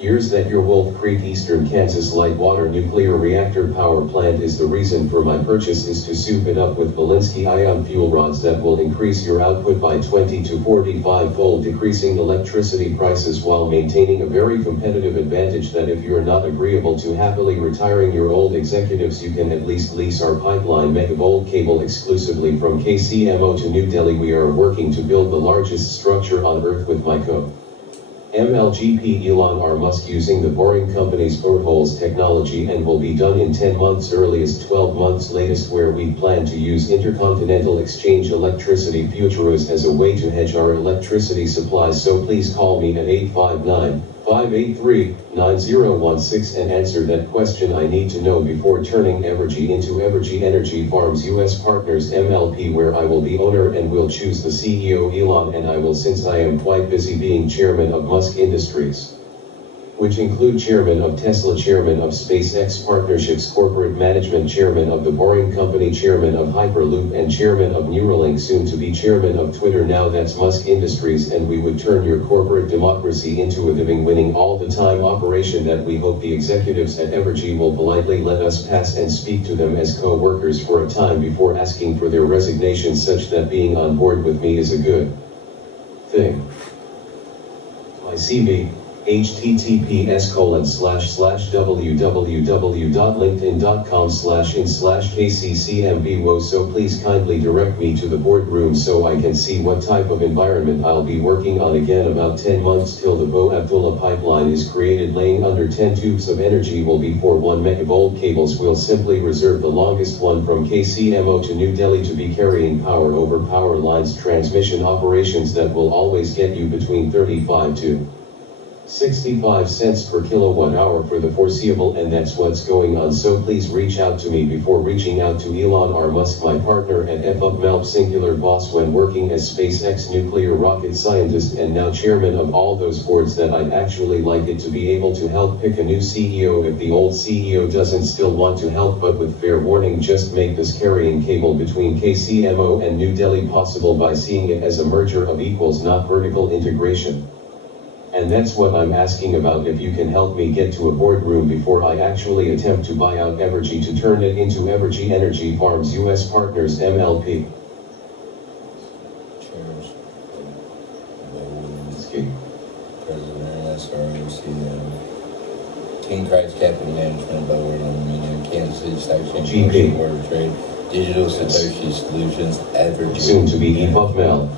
years. That your Wolf Creek Eastern Kansas light water nuclear reactor power plant is the reason for my purchase, is to soup it up with Bolinsky ion fuel rods that will increase your output by 20 to 45-fold, decreasing electricity prices while maintaining a very competitive advantage that if you're not agreeable to happily retiring your old executives, you can at least lease our pipeline megavolt cable exclusively from KCMO to New Delhi. We are working to build the largest structure on earth with my MLGP Elon R. Musk using the Boring Company's boreholes technology, and will be done in 10 months, earliest 12 months latest, where we plan to use intercontinental exchange electricity futures as a way to hedge our electricity supplies. So please call me at 859-583-9016 and answer that question I need to know before turning Evergy into Evergy Energy Farms US Partners MLP, where I will be owner and will choose the CEO Elon, and I will, since I am quite busy being chairman of Musk Industries, which include chairman of Tesla, chairman of SpaceX Partnerships Corporate Management, chairman of the Boring Company, chairman of Hyperloop, and chairman of Neuralink, soon to be chairman of Twitter. Now that's Musk Industries, and we would turn your corporate democracy into a living, winning all the time operation that we hope the executives at Evergy will politely let us pass and speak to them as co-workers for a time before asking for their resignation, such that being on board with me is a good thing. My CV: https://www.linkedin.com/in/kccmbo. So please kindly direct me to the boardroom so I can see what type of environment I'll be working on. Again, about 10 months till the Bo Abdullah pipeline is created, laying under 10 tubes of energy will be for 1 megavolt cables. We'll simply reserve the longest one from KCMO to New Delhi to be carrying power over power lines, transmission operations that will always get you between 35 to 65 cents per kilowatt hour for the foreseeable, and that's what's going on. So please reach out to me before reaching out to Elon R. Musk, my partner at EEFUPMLP, singular boss when working as SpaceX nuclear rocket scientist and now chairman of all those boards, that I'd actually like it to be able to help pick a new CEO if the old CEO doesn't still want to help, but with fair warning, just make this carrying cable between KCMO and New Delhi possible by seeing it as a merger of equals, not vertical integration. And that's what I'm asking about. If you can help me get to a boardroom before I actually attempt to buy out Evergy to turn it into Evergy Energy Farms US Partners MLP. Cheers. Ski. President, SROCM. King Christ Capital Management, Board Aluminium, Kansas City Stock Exchange, GP. Board of Trade, Digital Satoshi Solutions, Evergy. Soon to be EEFUPMLP.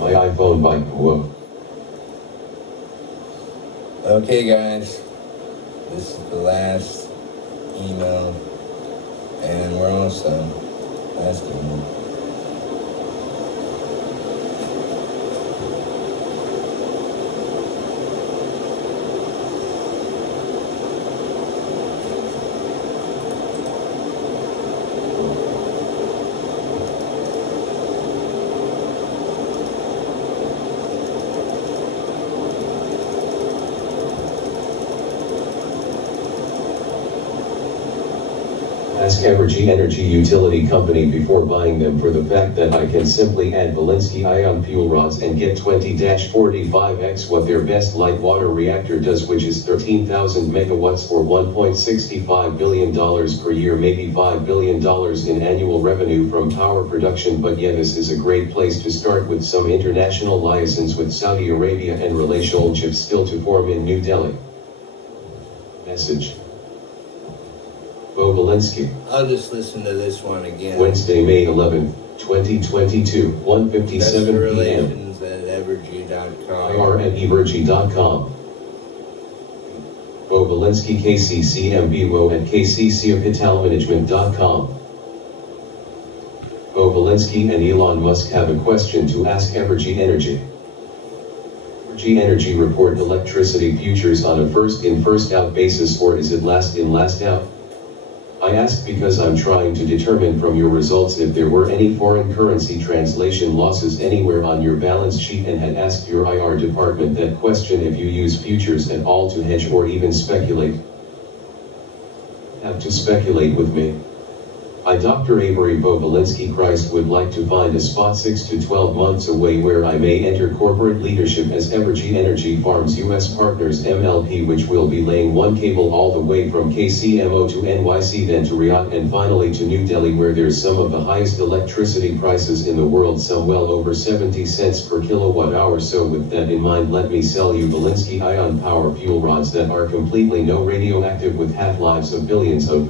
My iPhone bike. Whoa. Okay guys, this is the last email, and we're almost done. Last email. Ask Evergy Energy Utility Company before buying them for the fact that I can simply add Volinsky ion fuel rods and get 20-45x what their best light water reactor does, which is 13,000 megawatts for $1.65 billion per year, maybe $5 billion in annual revenue from power production. But yeah, this is a great place to start with some international liaisons with Saudi Arabia and relationships still to form in New Delhi. Message. Bo Volinsky. I'll just listen to this one again. Wednesday, May 11, 2022, 1:57 p.m. Relations at Evergy.com. IR@evergy.com. Bo Volinsky, KCCMBWO at KCCcapitalmanagement.com. Bo Volinsky and Elon Musk have a question to ask Evergy Energy. Evergy Energy report electricity futures on a first-in, first-out basis, or is it last-in, last-out? I ask because I'm trying to determine from your results if there were any foreign currency translation losses anywhere on your balance sheet, and had asked your IR department that question if you use futures at all to hedge or even speculate. Have to speculate with me. I, Dr. Avery Bo Volinsky Christ, would like to find a spot 6 to 12 months away where I may enter corporate leadership as Evergy Energy Farms US Partners MLP, which will be laying one cable all the way from KCMO to NYC, then to Riyadh, and finally to New Delhi, where there's some of the highest electricity prices in the world, some well over 70 cents per kilowatt hour. So with that in mind, let me sell you Volinsky ion power fuel rods that are completely no radioactive, with half-lives of billions of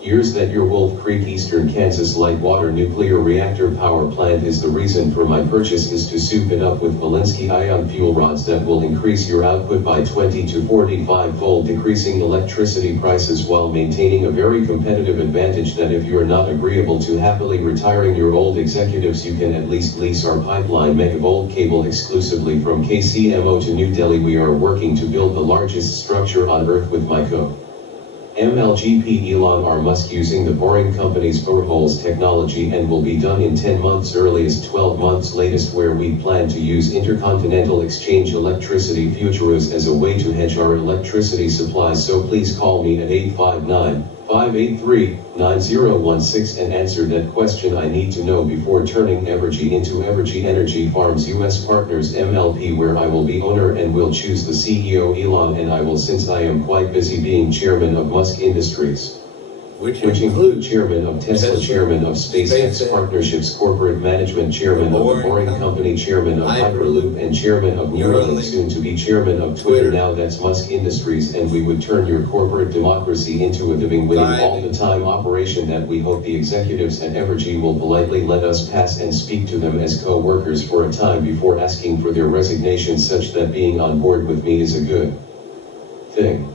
years. That your Wolf Creek, Eastern Kansas light water nuclear reactor power plant is the reason for my purchase, is to soup it up with Volinsky ion fuel rods that will increase your output by 20 to 45-fold, decreasing electricity prices while maintaining a very competitive advantage. That if you are not agreeable to happily retiring your old executives, you can at least lease our pipeline megavolt cable exclusively from KCMO to New Delhi. We are working to build the largest structure on earth with my MLGP Elon R. Musk, using the Boring Company's boreholes technology, and will be done in 10 months, earliest 12 months latest, where we plan to use intercontinental exchange electricity futures as a way to hedge our electricity supplies. So please call me at 859-583-9016 and answer that question. I need to know before turning Evergy into Evergy Energy Farms US Partners MLP, where I will be owner and will choose the CEO Elon, and I will, since I am quite busy being chairman of Musk Industries, which include chairman of Tesla, chairman of SpaceX Partnerships, corporate management, chairman of the Boring Company, chairman of Hyperloop, and chairman of Neuralink, soon to be chairman of Twitter. Now that's Musk Industries, and we would turn your corporate democracy into a winning all the time operation that we hope the executives at Evergy will politely let us pass and speak to them as co-workers for a time before asking for their resignation, such that being on board with me is a good thing.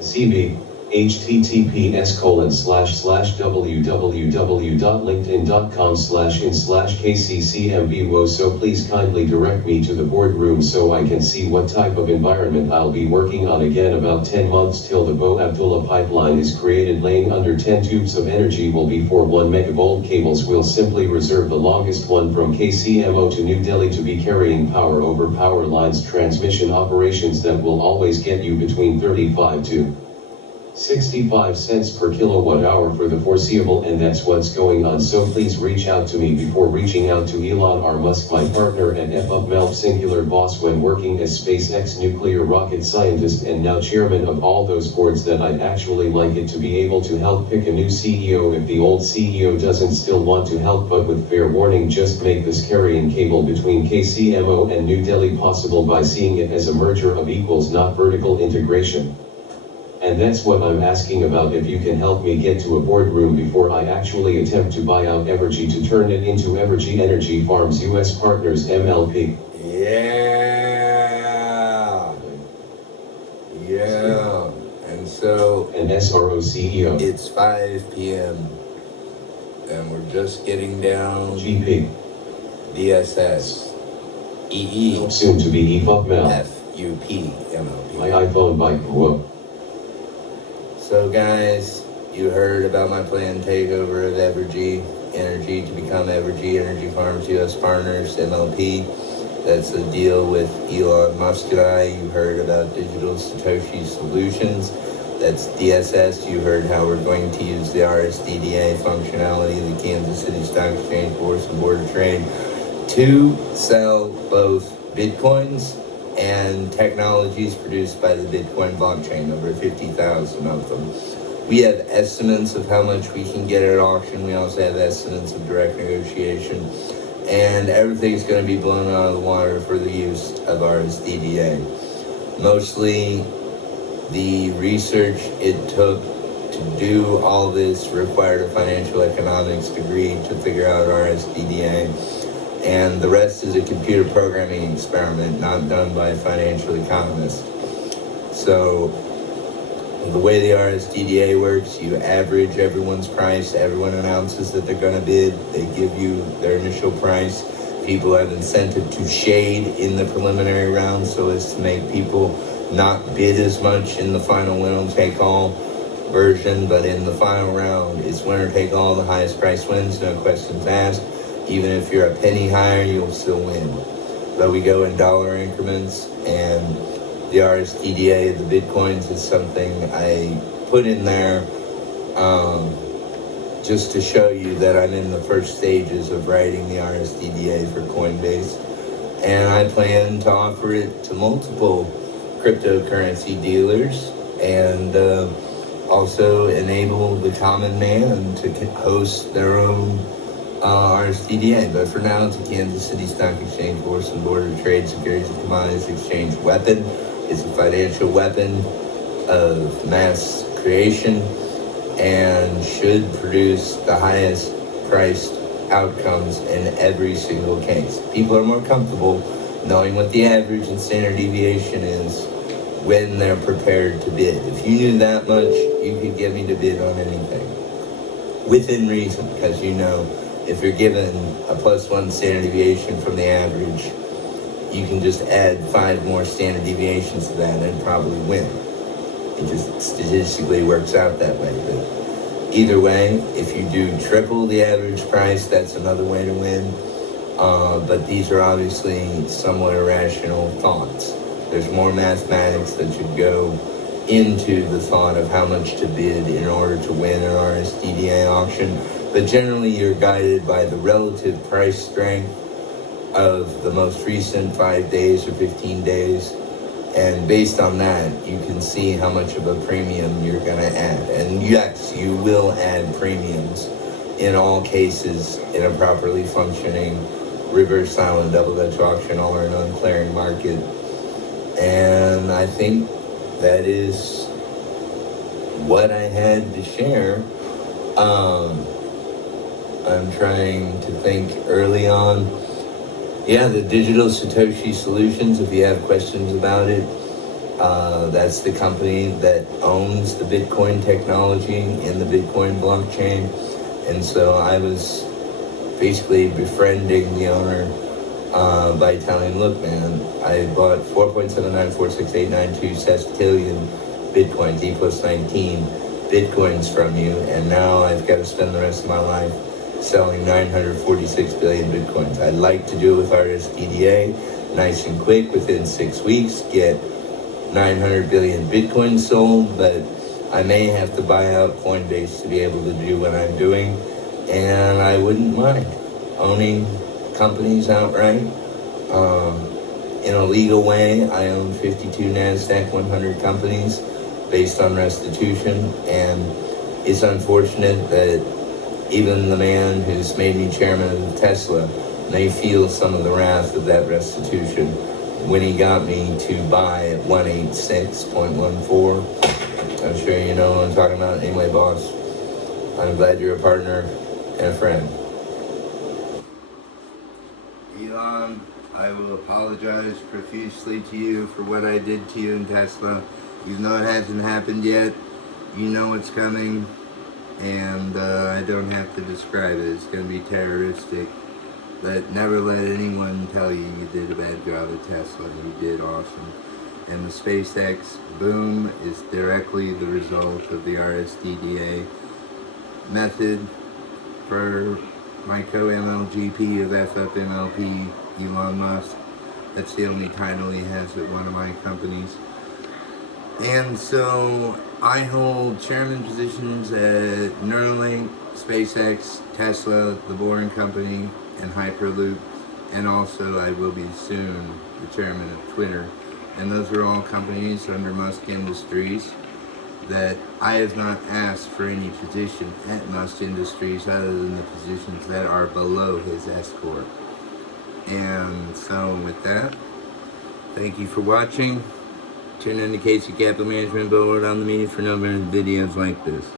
CB. https://www.linkedin.com/in/kccmbo. So please kindly direct me to the boardroom so I can see what type of environment I'll be working on. Again, about 10 months till the Bo Abdullah pipeline is created. Laying under 10 tubes of energy will be for 1 megavolt cables. Will simply reserve the longest one from KCMO to New Delhi to be carrying power over power lines. Transmission operations that will always get you between 35 to 65 cents per kilowatt hour for the foreseeable, and that's what's going on. So please reach out to me before reaching out to Elon R. Musk, my partner and EEFUPMLP singular boss when working as SpaceX nuclear rocket scientist and now chairman of all those boards. That I'd actually like it to be able to help pick a new CEO if the old CEO doesn't still want to help, but with fair warning, just make this carrying cable between KCMO and New Delhi possible by seeing it as a merger of equals, not vertical integration. And that's what I'm asking about. If you can help me get to a boardroom before I actually attempt to buy out Evergy to turn it into Evergy Energy Farms US Partners MLP. Yeah. And so, an SRO CEO. it's 5 p.m. and we're just getting down GP. DSS, Soon to be EEFUPMLP. EEFUPMLP. My iPhone bike. Whoa. So guys, you heard about my planned takeover of Evergy Energy to become Evergy Energy Farms US Partners MLP. That's a deal with Elon Musk and I. You heard about Digital Satoshi Solutions. That's DSS. You heard how we're going to use the RSDDA functionality of the Kansas City Stock Exchange Board and Board of Trade to sell both Bitcoins and technologies produced by the Bitcoin blockchain, over 50,000 of them. We have estimates of how much we can get at auction. We also have estimates of direct negotiation. And everything's going to be blown out of the water for the use of RSDDA. Mostly the research it took to do all this required a financial economics degree to figure out RSDDA. And the rest is a computer programming experiment not done by a financial economist. So the way the RSDDA works, you average everyone's price, everyone announces that they're going to bid, they give you their initial price. People have incentive to shade in the preliminary round so as to make people not bid as much in the final winner-take-all version, but in the final round, it's winner-take-all, the highest price wins, no questions asked. Even if you're a penny higher, you'll still win. But we go in dollar increments, and the RSDDA of the Bitcoins is something I put in there just to show you that I'm in the first stages of writing the RSDDA for Coinbase. And I plan to offer it to multiple cryptocurrency dealers and also enable the common man to host their own RSDDA, but for now, it's a Kansas City Stock Exchange Board and Board of Trade Securities and Commodities Exchange weapon. It's a financial weapon of mass creation and should produce the highest priced outcomes in every single case. People are more comfortable knowing what the average and standard deviation is when they're prepared to bid. If you knew that much, you could get me to bid on anything within reason, because you know, if you're given a +1 standard deviation from the average, you can just add 5 more standard deviations to that and probably win. It just statistically works out that way. But either way, if you do triple the average price, that's another way to win. But these are obviously somewhat irrational thoughts. There's more mathematics that should go into the thought of how much to bid in order to win an RSDDA auction. But generally, you're guided by the relative price strength of the most recent 5 days or 15 days. And based on that, you can see how much of a premium you're going to add. And yes, you will add premiums in all cases in a properly functioning reverse silent double Dutch auction or an unclearing market. And I think that is what I had to share. I'm trying to think early on. Yeah, the Digital Satoshi Solutions, if you have questions about it, That's the company that owns the Bitcoin technology in the Bitcoin blockchain. And so I was basically befriending the owner by telling him, look, man, I bought 4.79468892 sestillion Bitcoins, E plus 19 Bitcoins from you, and now I've got to spend the rest of my life selling 946 billion Bitcoins. I'd like to do it with RSDDA, nice and quick, within 6 weeks, get 900 billion Bitcoin sold, but I may have to buy out Coinbase to be able to do what I'm doing, and I wouldn't mind owning companies outright. In a legal way, I own 52 NASDAQ 100 companies based on restitution, and it's unfortunate that even the man who's made me chairman of Tesla may feel some of the wrath of that restitution when he got me to buy at 186.14. I'm sure you know what I'm talking about. Anyway, boss, I'm glad you're a partner and a friend. Elon, I will apologize profusely to you for what I did to you in Tesla. Even though it hasn't happened yet, you know it's coming, and I don't have to describe it. It's going to be terroristic. But never let anyone tell you you did a bad job at Tesla. You did awesome. And the SpaceX boom is directly the result of the RSDDA method for my co-MLGP of EEFUPMLP, Elon Musk. That's the only title he has at one of my companies. And so I hold chairman positions at Neuralink, SpaceX, Tesla, The Boring Company, and Hyperloop, and also I will be soon the chairman of Twitter. And those are all companies under Musk Industries that I have not asked for any position at Musk Industries other than the positions that are below his S-Corp. And so with that, thank you for watching. Tune in to Casey Capital Management Board on the media for no more videos like this.